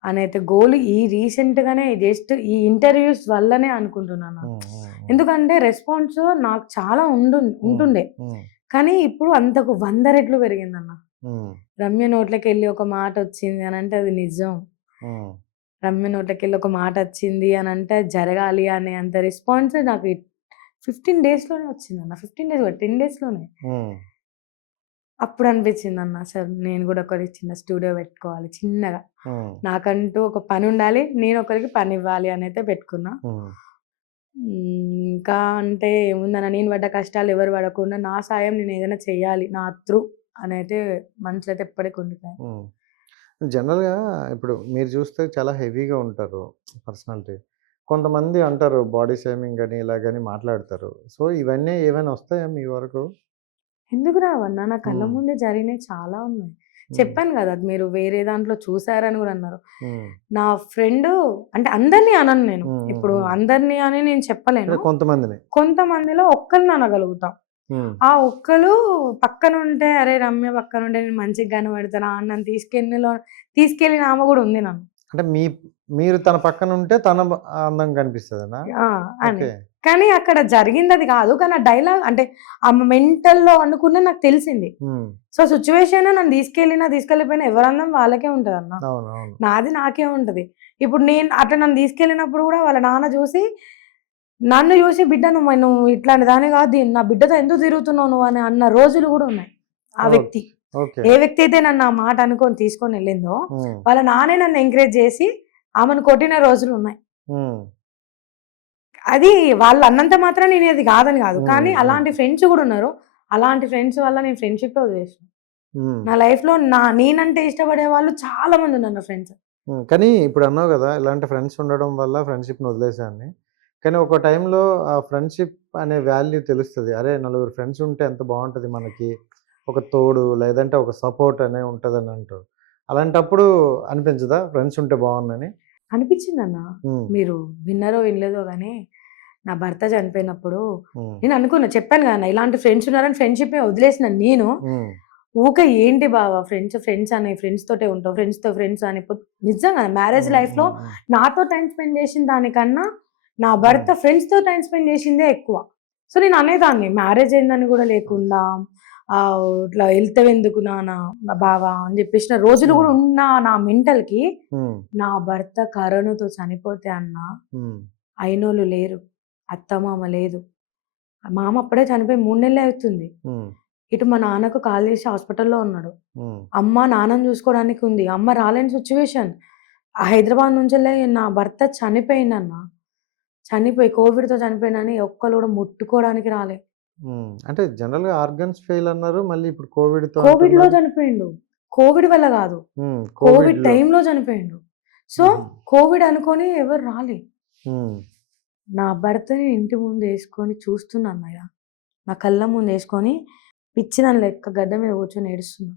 అనైతే గోల్ ఈ రీసెంట్‌గానే జస్ట్ ఈ ఇంటర్వ్యూస్ వల్లనే అనుకుంటున్నాను. హ్మ్. హ్మ్. హ్మ్. ఎందుకంటే రెస్పాన్స్ నాకు చాలా హ్మ్. ఉంటుండే. హ్మ్. కానీ ఇప్పుడు అంతకు 100 రెట్లు పెరిగిందన్న. హ్మ్. రమ్య నోట్లోకెళ్ళి ఒక మాటొచ్చింది అనంటే అది నిజం. హ్మ్. రమ్య నోట్లోకెళ్ళి ఒక మాటొచ్చింది అనంటే అది జరగాలి అనే అంత రెస్పాన్స్ నాకు 15 డేస్‌లోనే వచ్చిందన్న. 15 డేస్ కాదు 10 డేస్‌లోనే. హ్మ్. అప్పుడు అనిపించిందన్న అసలు నేను గూడా ఒక చిన్న స్టూడియో పెట్టుకోవాలి చిన్నగా. హ్మ్. నాకంటూ ఒక పనుండాలి. నేను ఒకరికి పనివ్వాలి అనైతే పెట్టుకున్నా. హ్మ్. ఇంకా అంటే ఏముందన్న నేను పడ్డ కష్టాలు ఎవరు పడకుండా నా సాయం నేను ఏదైనా చేయాలి. నా త్రూ అనైతే మనసులో అయితే ఎప్పటికి ఉండిపోయాను. హ్మ్. జనరల్‌గా ఇప్పుడు మీరు చూస్తే చాలా హెవీగా ఉంటారు పర్సనాలిటీ. కొంతమంది అంటారు బాడీ షేమింగ్ అని, ఇలాగని మాట్లాడతారు. సో, ఇవన్నీ ఏవైనా వస్తాయా మీ వరకు? ఎందుకు రావన్నా? నా కళ్ళ హ్మ్. ముందే జరిగినయి చాలా ఉన్నాయి. హ్మ్. చెప్పాను గదా! మీరు వేరే దాంట్లో చూసారని గూడా అన్నారు. హ్మ్. నా ఫ్రెండు అంటే అందరిని అనను నేను. హ్మ్. హ్మ్. ఇప్పుడు హ్మ్. అందరిని అని నేను అంటే చెప్పలేను. కొంతమందిని. కొంతమందిలో ఒక్కళ్ళని అనగలుగుతా. హ్మ్. ఆ ఒక్కళ్ళు పక్కనుంటే, అరే! రమ్య పక్కనుంటే నేను మంచిగా కనపడతానా అని నన్ను తీసుకెళ్ళిన ఆమె గూడా ఉంది నన్ను. అంటే మీరు తన పక్కనుంటే తన అందంగా కనిపిస్తదనా? ఆ! అని. ఓకే. కానీ అక్కడ జరిగిందది గాదు. కానీ ఆ డైలాగ్ అంటే ఆమె మెంటల్‌లో అనుకున్నది నాకు తెలిసింది. హ్మ్. సో, సిట్యుయేషన్ నన్ను తీసుకెళ్ళిపోయినా ఎవరి అందం వాళ్ళకే ఉంటదన్న. అవును. అవును. నాది నాకే ఉంటది. ఇప్పుడు నేను అట్లా నన్ను తీసుకెళ్ళినప్పుడు గూడా వాళ్ళ నాన్న జూసి, నన్ను జూసి "బిడ్డ నువ్వు ఇట్లాంటి దానివి గాదు. నా బిడ్డతో ఎందుకు తిరుగుతున్నావు నువ్వు" అని అన్న రోజులు గూడా ఉన్నాయి. ఆ ఓహ్! వ్యక్తి. ఓకే. ఏ వ్యక్తి అయితే నన్ను ఆ మాట అనుకోని తీసుకొనెళ్ళిందో, హ్మ్. వాళ్ళ నాన్నే నన్ను ఎంకరేజ్ జేసి ఆమెను కొట్టిన రోజులున్నాయి. హ్మ్. అది వాళ్ళు అన్నంత మాత్రాన నేనది కాదని కాదు. హ్మ్. కానీ హ్మ్. హ్మ్. అలాంటి ఫ్రెండ్స్ గూడా ఉన్నారు. అలాంటి ఫ్రెండ్స్ వల్ల నేను ఫ్రెండ్‌షిప్పే వదిలేసిన. హ్మ్. నా లైఫ్‌లో నేనంటే ఇష్టపడే వాళ్ళు చాలా మందున్నారు నా ఫ్రెండ్స్. హ్మ్. కానీ ఇప్పుడన్నావు గదా! ఇలాంటి ఫ్రెండ్స్ ఉండడం వల్ల ఫ్రెండ్‌షిప్‌ని వదిలేసా అని. కానీ ఒక టైంలో ఆ ఫ్రెండ్‌షిప్ అనే వాల్యూ తెలుస్తది. అరే! నలుగురు ఫ్రెండ్స్ ఉంటే ఎంత బావుంటది మనకి. ఒక తోడు లేదంటే ఒక సపోర్ట్ అనే ఉంటదని అంటారు. అలాంటప్పుడు అనిపించదా ఫ్రెండ్స్ ఉంటే బావుండని? అనిపించిందన్న. హ్మ్. మీరు విన్నారో వినలేదో గానీ, నా భర్త చనిపోయినప్పుడు హ్మ్. నేను అనుకున్నా చెప్పాను గదా! ఇలాంటి ఫ్రెండ్స్ ఉన్నారని ఫ్రెండ్‌షిప్పే వదిలేసిన నేను, హ్మ్. ఊకే ఏంటి బావ ఫ్రెండ్స్ అని ఫ్రెండ్స్ తోటే ఉంటావు. ఫ్రెండ్స్‌తో ఫ్రెండ్స్ అని నిజంగా మ్యారేజ్ హ్మ్. లైఫ్‌లో హ్మ్. హ్మ్. నాతో టైమ్ స్పెండ్ చేసిన దానికన్నా, నా హ్మ్. భర్త ఫ్రెండ్స్‌తో టైమ్ స్పెండ్ చేసిందే ఎక్కువ. సో, నేను అనేదాన్ని మ్యారేజ్ అయిందని గూడా లేకుండా ఇట్లా ఎళ్తావెందుకు బావ అని జెప్పేసిన రోజులు హ్మ్. గూడా ఉన్న నా మెంటల్‌కి హ్మ్. నా భర్త కరోనాతో చనిపోతే అన్న హ్మ్. అయినోళ్ళు లేరు. అత్తమామ లేదు. మామ అప్పుడే చనిపోయి 3 నెలలే అవుతుంది. హ్మ్. ఇటు మా నాన్నకు కాల్ చేసి హాస్పిటల్‌లో ఉన్నాడు. హ్మ్. అమ్మ, నాన్నని చూసుకోవడానికి ఉంది. అమ్మ రాలేని సిట్యుయేషన్. హైదరాబాద్ నుంచెల్లే నా భర్త చనిపోయిండన్న. చనిపోయి కోవిడ్‌తో చనిపోయిండని ఒక్కళ్ళు కూడా ముట్టుకోవడానికి రాలే. హ్మ్. అంటే జనరల్‌గా ఆర్గాన్స్ ఫెయిల్ అన్నారు. మళ్ళీ ఇప్పుడు కోవిడ్‌తో కోవిడ్‌లో అంటున్నారు. చనిపోయిండు. కోవిడ్ వల్ల కాదు. హ్మ్. కోవిడ్ కోవిడ్‌లో. టైమ్‌లో చనిపోయిండు. సో, హుహు. కోవిడ్ అనుకోని ఎవరు రాలే. హ్మ్. నా భర్తని ఇంటి ముందేసుకొని చూస్తున్నా అన్నయ్య. నా కళ్ళ ముందేసుకొని పిచ్చిదాని లెక్క గడ్డ మీద కూర్చొని ఏడుస్తున్నా.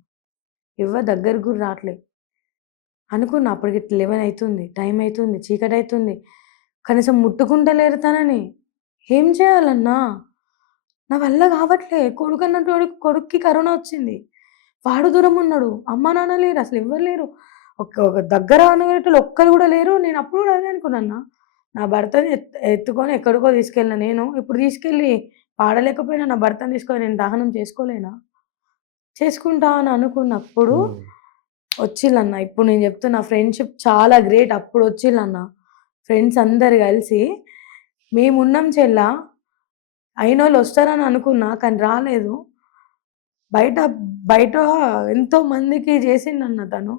ఎవ్వరు దగ్గరకు గూడా రాట్లే. అనుకున్నా అప్పటికి 11 అయితుంది. టైం అయితుంది. చీకటైతుంది. కనీసం ముట్టుకుంటలేరు తనని. ఏం చేయాలన్నా? నా వల్ల కావట్లే. కొడుకన్నటోడు కొడుక్కి కరోనా వచ్చింది. వాడు దూరమున్నాడు. అమ్మ, నాన్న లేరు. అసలు ఎవ్వరు లేరు. ఒక దగ్గర అనేటోళ్ళు ఒక్కరు గూడా లేరు. నేను అప్పుడు గూడా అదే అనుకున్నాన్నా. నా భర్తని ఎత్తుకొని ఎక్కడికో తీసుకెళ్ళిన నేను, ఇప్పుడు తీసుకెళ్ళి పాడలేకపోయినా నా భర్తని తీసుకొని నేను దహనం చేసుకోలేనా? చేసుకుంటా అని అనుకున్నప్పుడు హ్మ్. వచ్చిల్లన్న. ఇప్పుడు నేను చెప్తున్నా ఫ్రెండ్‌షిప్ చాలా గ్రేట్. అప్పుడు వచ్చిల్లన్న. ఫ్రెండ్స్ అందరు కలిసి మేమున్నాం చెల్లా అయినోళ్ళు వస్తారని అనుకున్నా. కానీ రాలేదు. బయట బయట ఎంతో మందికి చేసిండన్న తను.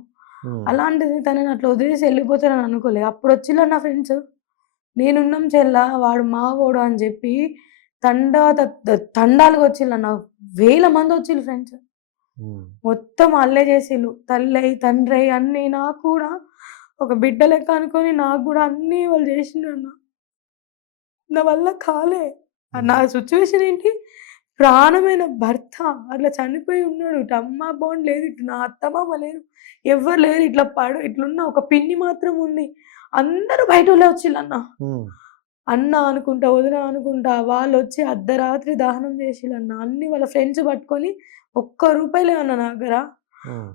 హ్మ్. అలాంటిది తనని అట్లా వదిలేసి ఎళ్ళిపోతారని అనుకోలే. అప్పుడు వచ్చిళ్ళు నా ఫ్రెండ్స్. నేనున్నాం చెల్లా వాడు మావోడు అని చెప్పి తండాలుగా వచ్చిళ్ళన్న. వేల మంది వచ్చిళ్ళు ఫ్రెండ్స్. హ్మ్. మొత్తం ఆళ్ళే చేసిళ్ళు. తల్లై, తండ్రై అన్నీ నాకు కూడా ఒక బిడ్డ లెక్క అనుకోని నాకు గూడా అన్నీ వాళ్ళు చేసిండ్రన్న. నా వల్ల కాలే. నా హ్మ్. సిట్యుయేషన్ ఏంటి? ప్రాణమైన భర్త అట్లా చనిపోయి ఉన్నాడు. ఇటు అమ్మ బాండ్ లేదు. ఇటు నా అత్తమామ లేరు. ఎవ్వరు లేరు. ఇట్లున్న ఒక పిన్ని మాత్రం ఉంది. అందరూ బయటోళ్ళే వచ్చిళ్ళన్న. హ్మ్. అన్న అనుకుంటా, వదిన అనుకుంటా వాళ్ళొచ్చి అర్ధరాత్రి దహనం చేసిళ్ళన్న. అన్నీ వాళ్ళ ఫ్రెండ్స్ పట్టుకొని ఒక్క రూపాయి లేవన్న నా దగ్గర. హ్మ్.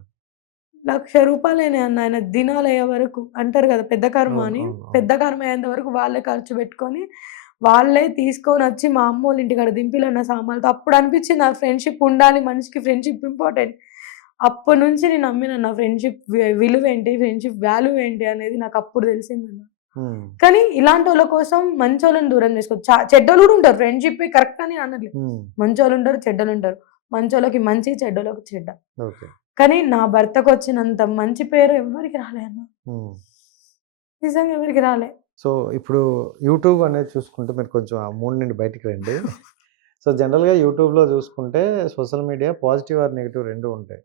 రూ. 1,00,000 అన్న ఆయన దినాలయ్యే వరకు. అంటారు గదా! పెద్ద కర్మ అవును. అని. అవును. అవును. పెద్ద కర్మ అయ్యేంత వరకు వాళ్ళే ఖర్చు పెట్టుకొని, వాళ్ళే తీసుకొనొచ్చి మా అమ్మోళ్ళ ఇంటికాడ దింపిల్లన్న సామాన్లతో. అప్పుడు అనిపించింది నాకు ఫ్రెండ్‌షిప్ ఉండాలి. మనిషికి ఫ్రెండ్‌షిప్ ఇంపార్టెంట్. అప్పటినుంచి నేను నమ్మినన్న ఫ్రెండ్‌షిప్ విలువేంటి, ఫ్రెండ్‌షిప్ వాల్యూ ఏంటి అనేది నాకప్పుడు తెలిసిందన్న. హ్మ్. కానీ ఇలాంటోళ్ళ కోసం మంచోళ్ళని దూరం చేసుకోవచ్చు. చెడ్డోళ్ళు గూడా ఉంటారు. ఫ్రెండ్‌షిప్పే కరెక్ట్ అని అనట్లేదు. హ్మ్. మంచోళ్ళుంటారు, చెడ్డోళ్ళుంటారు. మంచోళ్ళకి మంచి, చెడ్డోళ్ళకి చెడ్డ. ఓకే. కానీ నా భర్తకొచ్చినంత మంచి పేరు ఎవ్వరికి రాలే అన్న. హ్మ్. నిజంగా ఎవరికీ రాలే. సో, ఇప్పుడు యూట్యూబ్ అనేది చూసుకుంటే మీరు కొంచెం ఆ మూడ్ నుండి బయటికి రండి. సో, జనరల్‌గా యూట్యూబ్‌లో చూసుకుంటే social media positive or negative 2 ఉంటాయి.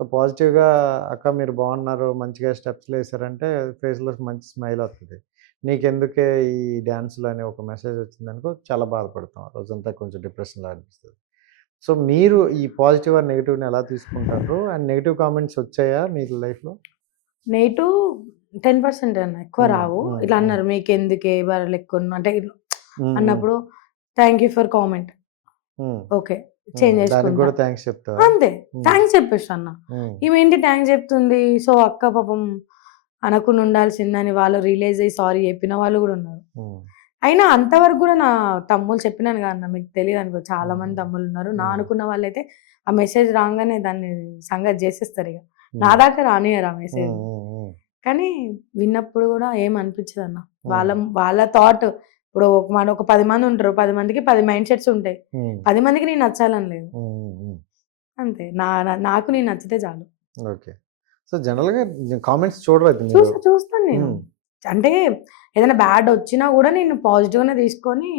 సో, పాజిటివ్‌గా అక్క మీరు బాగున్నారు, మంచిగా స్టెప్స్‌లేసారంటే ఫేస్‌లో మంచి స్మైల్ వస్తది. నీకెందుకే ఈ డాన్సులని ఒక మెసేజ్ వచ్చిందనుకో చాలా బాధపడతాం. ఆ రోజంతా కొంచెం డిప్రెషన్‌లా అనిపిస్తది. సో, మీరు ఈ పాజిటివ్ ఆర్ నెగెటివ్‌ని ఎలా తీసుకుంటారు? అండ్ నెగెటివ్ కామెంట్స్ వచ్చాయా మీ లైఫ్‌లో? నెగెటివ్ 10% అన్న. ఎక్కువ హ్మ్. రావు. హ్మ్. ఇట్లా హ్మ్. అన్నారు మీకెందుకే బర్రెలెక్కున్న అంటే ఇట్లా హ్మ్. హ్మ్. అన్నప్పుడు థాంక్ యూ ఫర్ కామెంట్. హ్మ్. ఓకే. హ్మ్. చేంజ్ దానికి చేసుకుంటా. గూడా థాంక్స్ చెప్తావా? అంతే. హ్మ్. థాంక్స్ చెప్పేస్తా అన్న. హ్మ్. ఈమేంటి థాంక్స్ చెప్తుంది. సో, అక్క పాపం అనకుండా ఉండాల్సిందని వాళ్ళు రియలైజ్ అయ్యి సారీ చెప్పిన వాళ్ళు గూడా ఉన్నారు. హ్మ్. అయినా అంతవరకు గూడా నా తమ్ముళ్ళు చెప్పినాను గా అన్న మీకు తెలీదనుకో చాలా హ్మ్. మంది తమ్ముళ్ళున్నారు. నా హ్మ్. అనుకున్న వాళ్ళైతే ఆ మెసేజ్ రాంగానే దాన్ని సంగతి జేసేస్తారిగ. నా హ్మ్. దాకా రానియ్యరు ఆ హ్మ్. మెసేజ్‌ని. హ్మ్. హ్మ్. కానీ విన్నప్పుడు గూడా ఏమనిపించదన్న. హ్మ్. వాళ్ళ వాళ్ళ థాట్ ఇప్పుడు ఒక 10 మందుంటరు. 10 మందికి 10 మైండ్ సెట్స్ ఉంటాయి. హ్మ్. 10 మందికి నేను నచ్చాలని లేదు. హ్మ్. హ్మ్. అంతే. నాకు నేను నచ్చితే చాలు. ఓకే. సో, జనరల్‌గా కామెంట్స్ చూడరైతే మీరు. చూస్తాను నేను. హ్మ్. అంటే ఏదైనా బ్యాడ్ ఒచ్చినా గూడా నేను పాజిటివ్‌గానే తీసుకొని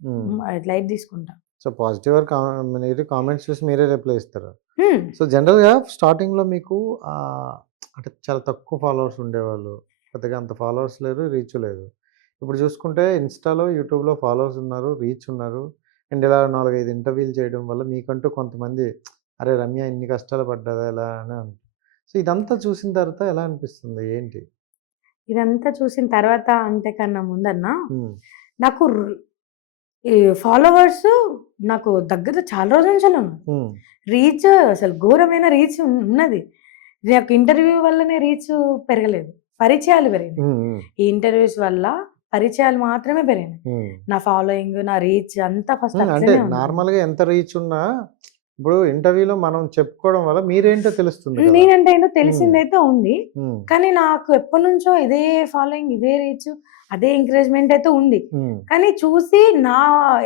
హ్మ్. లైట్ తీసుకుంటా. So, positive or negative comments చూసి మీరే రిప్లై ఇస్తారా? హ్మ్. సో, జనరల్‌గా స్టార్టింగ్‌లో మీకు ఆహ్, అంటే చాలా తక్కువ ఫాలోవర్స్ ఉండేవాళ్ళు. పెద్దగా అంత ఫాలోవర్స్ లేరు, రీచ్ లేదు. ఇప్పుడు చూసుకుంటే ఇన్‌స్టాలో, యూట్యూబ్‌లో ఫాలోవర్స్ ఉన్నారు, రీచ్ ఉన్నారు. అండ్ ఇలా 4, 5 ఇంటర్వ్యూలు చేయడం వల్ల మీకంటూ కొంతమంది అరే! రమ్య ఇన్ని కష్టాలు పడ్డదా ఇలా అని సో, ఇదంతా చూసిన తర్వాత ఎలా అనిపిస్తుంది? ఏంటి? ఇదంతా చూసిన తర్వాత అంటే కన్నా ముందన్న హ్మ్. నాకు ఈ ఫాలోవర్స్ నాకు దగ్గర చాలా రోజుల నుంచెల్లున్నారు. హ్మ్. రీచ్ అసలు ఘోరమైన రీచ్ ఉన్నది. నాకు ఇంటర్వ్యూ వల్లనే రీచ్ పెరగలేదు. పరిచయాలు పెరిగినాయి. హ్మ్. హ్మ్. ఈ ఇంటర్వ్యూస్ వల్ల పరిచయాలు మాత్రమే పెరిగినాయి. హ్మ్. నా ఫాలోయింగ్, నా రీచ్ అంతా ఫస్ట్ హ్మ్. అంటే అట్లనే ఉండేది. నార్మల్‌గా ఎంత రీచ్ ఉన్నా ఇప్పుడు ఇంటర్వ్యూలో మనం చెప్పుకోవడం వల్ల మీరేంటో తెలుస్తుంది కదా! నేనంటే ఏంటో హ్మ్. తెలిసిందైతే ఉంది. హ్మ్. కానీ నాకు ఎప్పటినుంచో ఇదే ఫాలోయింగ్, ఇదే రీచ్, అదే ఎంకరేజ్‌మెంట్ అయితే ఉంది. హ్మ్. కానీ చూసి నా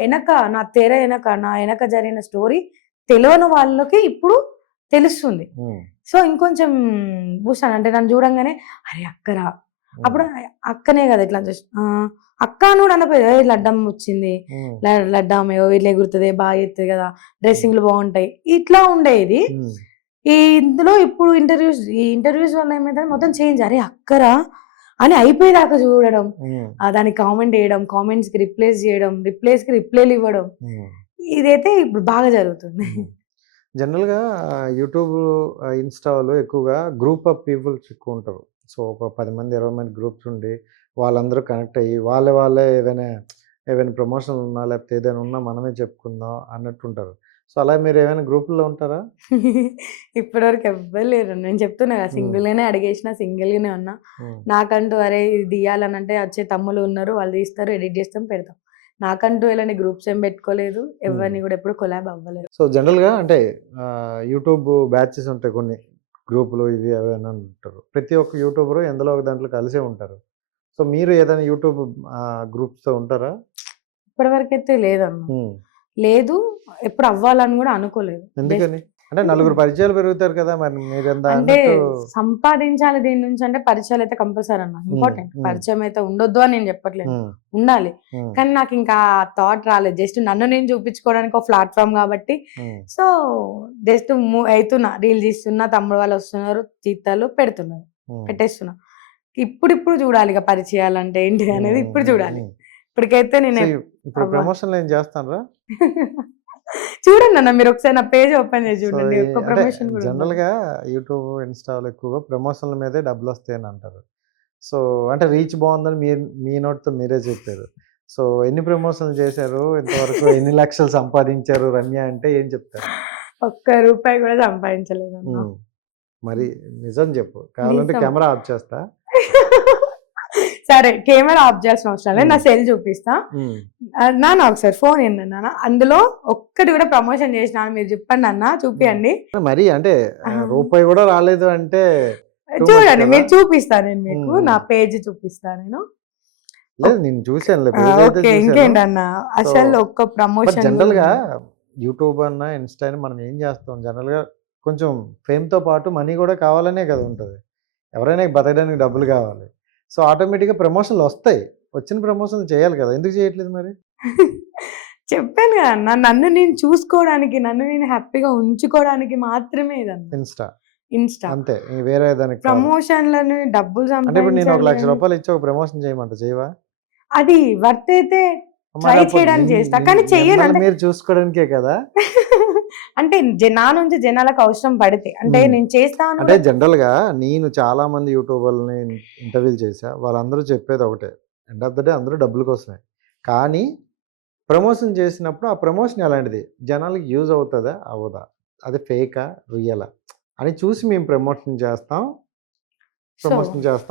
ఎనక, నా తెర ఎనక, నా ఎనక జరిగిన స్టోరీ తెలియని వాళ్ళకి ఇప్పుడు తెలుస్తుంది. ఉమ్, సో ఇంకొంచెం బూస్ట్ అంటే నన్ను చూడంగానే అరే అక్కరా, ఉమ్, అప్పుడు అక్కనే కదా ఇట్లా జస్ట్ అక్క అని కూడా అనపోయేది, "ఏయ్, లడ్డమ్మ వచ్చింది, ఉమ్, లడ్డామయ్యో ఇట్లా ఎగురుతుంది, బాగా చేస్తుంది కదా, డ్రెస్సింగ్లు బాగుంటాయి" ఇట్లా ఉండేది. ఉమ్, ఈ ఇందులో ఇప్పుడు ఈ ఇంటర్వ్యూస్ వల్ల ఏమైతే మొత్తం చేంజ్, అరే అక్కరా అని అయిపోయేదాకా చూడడం, ఉమ్, దానికి కామెంట్ వేయడం, కామెంట్స్కి రిప్లైస్ చేయడం, రిప్లైస్కి రిప్లైలు ఇవ్వడం, ఉమ్, ఇదైతే ఇప్పుడు బాగా జరుగుతుంది. ఉమ్. జనరల్గా యూట్యూబ్, ఇన్స్టాలో ఎక్కువగా గ్రూప్ ఆఫ్ పీపుల్స్ ఎక్కువ ఉంటారు. సో ఒక 10 మంది 20 మంది గ్రూప్స్ ఉండి వాళ్ళందరూ కనెక్ట్ అయ్యి వాళ్ళే ఏదైనా ఏవైనా ప్రమోషన్లు ఉన్నా లేకపోతే ఏదైనా ఉన్నా మనమే చెప్పుకుందాం అన్నట్టు ఉంటారు. సో అలా మీరు ఏమైనా గ్రూపుల్లో ఉంటారా? ఇప్పటివరకు ఎవ్వరు లేరు. నేను చెప్తున్నా కదా, ఉమ్, సింగిల్గానే అడిగేసిన, సింగిల్గానే ఉన్నా. ఉమ్, నాకంటూ అరే ఇది తీయాలనంటే వచ్చే తమ్ముళ్ళు ఉన్నారు, వాళ్ళు తీస్తారు, ఎడిట్ చేస్తాం, పెడతాం. నాకంటూ ఇలాంటి గ్రూప్స్ ఏం పెట్టుకోలేదు, ఉమ్. ఎవరిని కూడా ఎప్పుడు కొలాబ్ అవ్వలేదు. సో జనరల్గా అంటే యూట్యూబ్ బ్యాచెస్ ఉంటాయి కొన్ని, గ్రూపులు ఇవి అవి అని ఉంటారు. ప్రతి ఒక్క యూట్యూబరు ఎందులో ఒక దాంట్లో కలిసే ఉంటారు. సో మీరు ఏదైనా యూట్యూబ్ గ్రూప్స్తో ఉంటారా? ఇప్పటివరకు అయితే లేదన్న, ఉమ్. లేదు, ఎప్పుడు అవ్వాలని కూడా అనుకోలేదు. ఎందుకని? అంటే నలుగురు పరిచయాలు పెరుగుతారు కదా, మరి మీరెంత అంటే అన్నట్టు. సంపాదించాలి దీని నుంచి అంటే పరిచయాలు అయితే కంపల్సరీ అన్న, ఇంపార్టెంట్. ఉమ్, పరిచయం అయితే ఉండొద్దు అని నేను చెప్పట్లేదు, ఉమ్, ఉండాలి. ఉమ్, కానీ నాకు ఇంకా థాట్ రాలేదు. జస్ట్ నన్ను నేను చూపించుకోవడానికి ఒక ప్లాట్ఫామ్ కాబట్టి, ఉమ్, సో జస్ట్ మూవ్ అవుతున్నా, రీల్ తీస్తున్నా, తమ్ముడు వాళ్ళు వస్తున్నారు, జీతాలు పెడుతున్నారు, ఉమ్, పెట్టేస్తున్నా. ఇప్పుడు చూడాలి ఇక పరిచయాలు అంటే ఏంటి అనేది, ఇప్పుడు చూడాలి. ఉమ్. ఇప్పటికైతే సో నేను ఇప్పుడు ప్రమోషన్లు ఏం చేస్తానరా? చూడండి అన్న, మీరు ఒకసారి నా పేజ్ ఓపెన్ చేసి సో చూడండి, ఒక్క అంటే ప్రమోషన్ కూడా ఉండదు. జనరల్గా యూట్యూబ్, ఇన్స్టాలో ఎక్కువగా ప్రమోషన్ల మీదే డబ్బులు వస్తాయని అంటారు. సో అంటే రీచ్ బాగుందని మీ నోటితో మీరే చెప్పారు. సో ఎన్ని ప్రమోషన్లు చేశారు ఇంతవరకు, ఎన్ని లక్షలు సంపాదించారు రమ్య అంటే ఏం చెప్తారు? ఒక్క రూపాయి కూడా సంపాదించలేదు అన్న. ఉమ్. మరి నిజం చెప్పు, కావాలంటే నిజం. కెమెరా ఆఫ్ చేస్తా. సరే కెమెరా ఆఫ్ చేయాల్సిన అవసరం లేదు, నా ఉమ్, సెల్ చూపిస్తా. ఉమ్, నాన్న ఒకసారి ఫోన్ ఏంటి నాన్న, అందులో ఒక్కటి కూడా ప్రమోషన్ చేసిన మీరు చెప్పండి అన్న, ఉమ్. చూపియండి. మరి అంటే ఆహా. రూపాయి కూడా రాలేదు అంటే too much చూడండి, కదా. మీరు చూపిస్తా, నేను మీకు ఉమ్, నా పేజ్ చూపిస్తా నేను. లేదు నేను చూశానులే, పేజ్ అయితే ఓకే, చూశాను. ఇంకేంటన్నా, సో అసలు ఒక్క బట్ ప్రమోషన్ జనరల్గా యూట్యూబ్ అన్న ఇన్స్టా అని మనం ఏం చేస్తాం, జనరల్గా కొంచెం ఫేమ్తో పాటు మనీ కూడా కావాలనే కదా ఉంటుంది. ఎవరైనా బతకడానికి డబ్బులు కావాలి. సో ఆటోమేటిక్గా ప్రమోషన్లు వస్తాయి, వచ్చిన ప్రమోషన్లు చేయాలి కదా, ఎందుకు చేయట్లేదు మరి? చెప్పాను కదా అన్న, నన్ను నేను చూసుకోవడానికి, నన్ను నేను హ్యాపీగా ఉంచుకోవడానికి మాత్రమే ఇదన్న ఇన్స్టా ఇన్స్టా. అంతే, వేరే దానికి కాదు. ప్రమోషన్లను డబ్బులు అంటే ఇప్పుడు నేను సంపాదించాలి 1,00,000 రూపాయలు ఇచ్చి ఒక ప్రమోషన్ చేయమంట, చేయవా? అది వర్త్ అయితే మరి ట్రై అప్పుడు చేయడానికి చేస్తా, కానీ చెయ్యను. మిమ్మల్ని అంటే మీరు చూసుకోవడానికే కదా. అంటే నా నుంచి జనాలకు అవసరం పడితే అంటే ఉమ్. నేను చేస్తాను. అంటే జనరల్గా నేను చాలా మంది యూట్యూబర్లని ఇంటర్వ్యూలు చేశా, వాళ్ళందరూ చెప్పేది ఒకటే, ఎండ్ ఆఫ్ ద డే అందరూ డబ్బుల కోసమే. కానీ ప్రమోషన్ చేసినప్పుడు ఆ ప్రమోషన్ ఎలాంటిది, జనాలకి యూజ్ అవుతుందా అవ్వదా, అది ఫేకా రియలా అని చూసి మేము ప్రమోషన్ చేస్తాం సో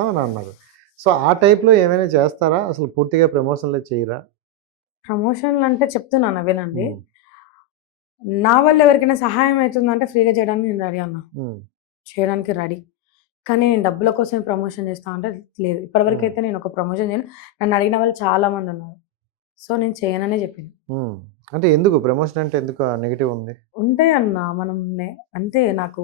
అని అన్నారు. సో ఆ టైప్లో ఏమైనా చేస్తారా, అసలు పూర్తిగా ప్రమోషన్లే చేయరా? ప్రమోషన్లు అంటే చెప్తున్నాను వినండి, ఉమ్, నా వల్ల ఎవరికైనా సహాయం అవుతుందంటే ఫ్రీగా చేయడానికి నేను రెడీ అన్న, ఉమ్, చేయడానికి రెడీ. కానీ నేను డబ్బుల కోసం ప్రమోషన్ చేస్తా అంటే లేదు. ఇప్పటివరకు ఉమ్, అయితే నేను ఒక ప్రమోషన్ చేయను. నన్ను అడిగిన వాళ్ళు చాలా మంది ఉన్నారు, సో నేను చేయననే చెప్పింది. ఉమ్. అంటే ఎందుకు ప్రమోషన్ అంటే ఎందుకు నెగిటివ్ ఉంది? ఉంటాయి అన్న, మనం అంతే, నాకు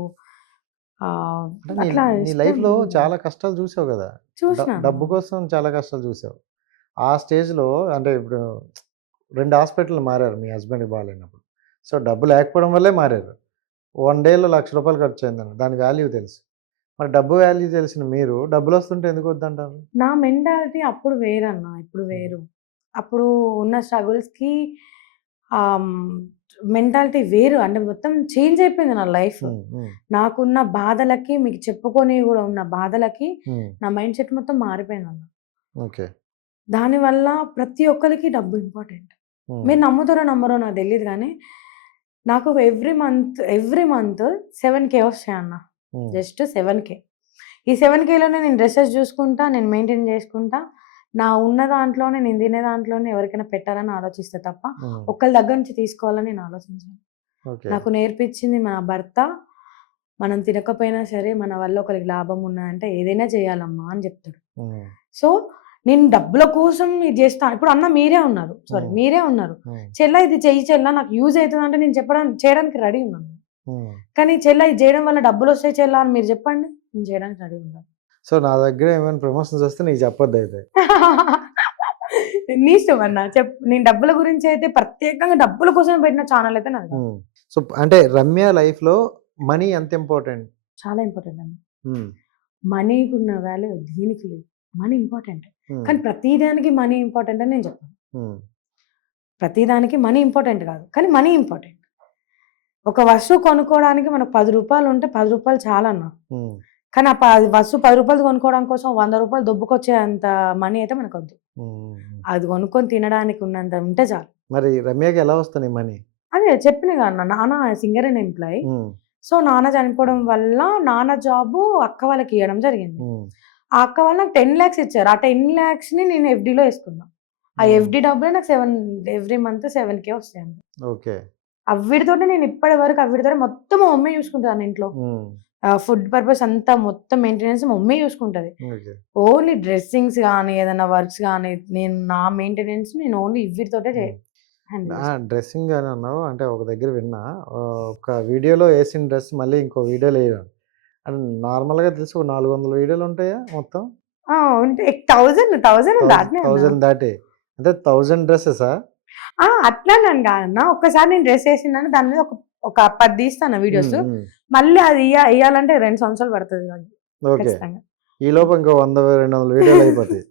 అంటే నీ అట్లా నీ ఇష్టం లైఫ్లో లేదు. చాలా కష్టాలు చూసావు కదా, చూసినా డబ్బు కోసం చాలా కష్టాలు చూసావు. ఆ స్టేజ్లో అంటే ఇప్పుడు 2 హాస్పిటల్ మారారు మీ హస్బెండ్కి బాగాలేనప్పుడు. సో డబ్బు లేకపోవడం వల్లే మారారు. 1 డేలో ₹1,00,000 ఖర్చు అయిందని దాని వాల్యూ తెలుసు. మరి డబ్బు వాల్యూ తెలిసిన మీరు డబ్బులు వస్తుంటే ఎందుకు వద్దంటారు? నా మెంటాలిటీ అప్పుడు వేరన్న, ఇప్పుడు వేరు. అప్పుడు ఉన్న స్ట్రగుల్స్‌కి మెంటాలిటీ వేరు. అంటే మొత్తం చేంజ్ అయిపోయింది నా లైఫ్. ఉమ్, ఉమ్, నాకున్న బాధలకి, మీకు చెప్పుకొని కూడా ఉన్న బాధలకి ఉమ్, నా మైండ్ సెట్ మొత్తం మారిపోయిందన్న. ఓకే. దానివల్ల ప్రతి ఒక్కరికి డబ్బు ఇంపార్టెంట్. ఉమ్, మీరు నమ్ముతారో నమ్మరో నాకు తెలీదు కానీ, నాకు ఎవ్రీ మంత్ 7,000 వస్తాయన్న. ఉమ్, జస్ట్ 7,000. ఈ 7,000లోనే నేను డ్రెసెస్ చూసుకుంటా, నేను మెయింటైన్ చేసుకుంటా, నా ఉన్న దాంట్లోనే, నేను తినే దాంట్లోనే ఎవరికైనా పెట్టాలని ఆలోచిస్తే తప్ప, ఉమ్, ఒకళ్ళ దగ్గర నుంచి తీసుకోవాలని నేను ఆలోచించను. ఓకే. నాకు నేర్పించింది మన భర్త, మనం తినకపోయినా సరే మన వల్ల ఒకరికి లాభం ఉన్నదంటే ఏదైనా చేయాలమ్మా అని చెప్తాడు. ఉమ్, సో నేను డబ్బుల కోసం ఇది చేస్తా. ఇప్పుడు అన్న మీరే ఉన్నారు. సారీ మీరే ఉన్నారు. చెల్ల ఇది చెయ్యి చెల్ల నాకు యూజ్ అవుతుంది అంటే నేను చేయడానికి రెడీ ఉన్నాను. కానీ చెల్ల ఇది చేయడం వల్ల డబ్బులు వస్తాయి చెల్ల అని మీరు చెప్పండి, నేను చేయడానికి రెడీ ఉన్నాను. సో నా దగ్గర ఏమైనా ప్రమోషన్స్ వస్తే నీకు చెప్పొద్దు అయితే. నీ ఇష్టం అన్న నేను డబ్బుల గురించి అయితే ప్రత్యేకంగా డబ్బుల కోసం పెట్టిన ఛానల్ అయితే నాది. సో అంటే రమ్య లైఫ్ లో మనీ ఎంత ఇంపార్టెంట్? చాలా ఇంపార్టెంట్ అన్న. మనీకి ఉన్న వాల్యూ దీనికి లేదు. మనీ ఇంపార్టెంట్, కానీ ప్రతిదానికి మనీ ఇంపార్టెంట్ అని నేను చెప్పాను. ప్రతిదానికి మనీ ఇంపార్టెంట్ కాదు, కానీ మనీ ఇంపార్టెంట్. ఒక వస్తువు కొనుక్కోవడానికి మనకు 10 రూపాయలు ఉంటే 10 రూపాయలు చాలా అన్న. కానీ ఆ వస్తువు 10 రూపాయలు కొనుక్కోవడం కోసం 100 రూపాయలు దొబ్బుకొచ్చే అంత మనీ అయితే మనకు వద్దు. అది కొనుక్కొని తినడానికి ఉన్నంత ఉంటే చాలు. మరి రమ్యకి ఎలా వస్తుంది మనీ? అదే చెప్పిన కదా, నాన్న సింగర్ అండ్ ఎంప్లాయీ. సో నాన్న చనిపోవడం వల్ల నాన్న జాబ్ అక్క వాళ్ళకి ఇవ్వడం జరిగింది. ఆ అక్క వాళ్ళు నాకు 10 lakhs ఇచ్చారు. ఆ 10 lakhs ని నేను FDలో వేసుకున్నా. ఆ FD డబ్బులు నాకు ఎవ్రీ మంత్ 7K వస్తాయి. ఓకే. అవిటితోటే నేను ఇప్పటి వరకు అవిటితోటే మొత్తం మా మమ్మీ చూసుకుంటాను ఇంట్లో. ఫుడ్ పర్పస్ అంతా మొత్తం మెయింటెనెన్స్ మా మమ్మీ చూసుకుంటది. ఓన్లీ డ్రెస్సింగ్స్ కానీ ఏదైనా వర్క్స్ కానీ నేను నా మెయింటెనెన్స్ నేను ఓన్లీ ఇవిటితోటే డ్రెస్సింగ్ అని అన్నావు అంటే ఒక దగ్గర విన్నా, ఒక వీడియోలో వేసిన డ్రెస్ మళ్ళీ ఇంకో వీడియోలో వేయడం అంటే నార్మల్గా తెలిసి 400 వీడియోలు ఉంటాయా మొత్తం? ఉంటే 1000 దాటి అంటే 1000 డ్రెస్సెసా? అట్లానని కాదన్నా, ఒక్కసారి నేను డ్రెస్ వేసిందని దాని మీద ఒక 10 తీస్తాను వీడియోస్. మళ్ళీ అది ఇయ్యాలంటే 2 సంవత్సరాలు పడుతుంది. ఓకే, ఈ లోపు ఇంకో 100-200 వీడియోలు అయిపోతాయి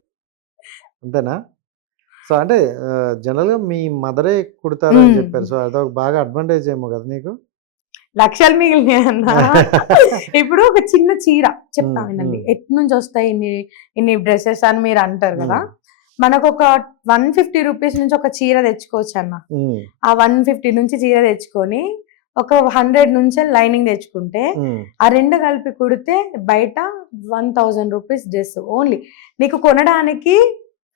అంతేనా? సో అంటే జనరల్గా మీ మదరే కుడతారు అని చెప్పారు. సో అదొక బాగా అడ్వాంటేజ్ ఏమో కదా నీకు. లక్షలు మిగిలినాయి అన్న. ఇప్పుడు ఒక చిన్న చీర చెప్తా వినండి, ఎట్ నుంచి వస్తాయి ఇన్ని డ్రెస్సెస్ అని మీరు అంటారు కదా. మనకు ఒక 150 రూపీస్ నుంచి ఒక చీర తెచ్చుకోవచ్చు అన్న. ఆ 150 నుంచి చీర తెచ్చుకొని ఒక 100 నుంచి లైనింగ్ తెచ్చుకుంటే ఆ 2 కలిపి కుడితే బయట 1000 రూపీస్ డ్రెస్. ఓన్లీ నీకు కొనడానికి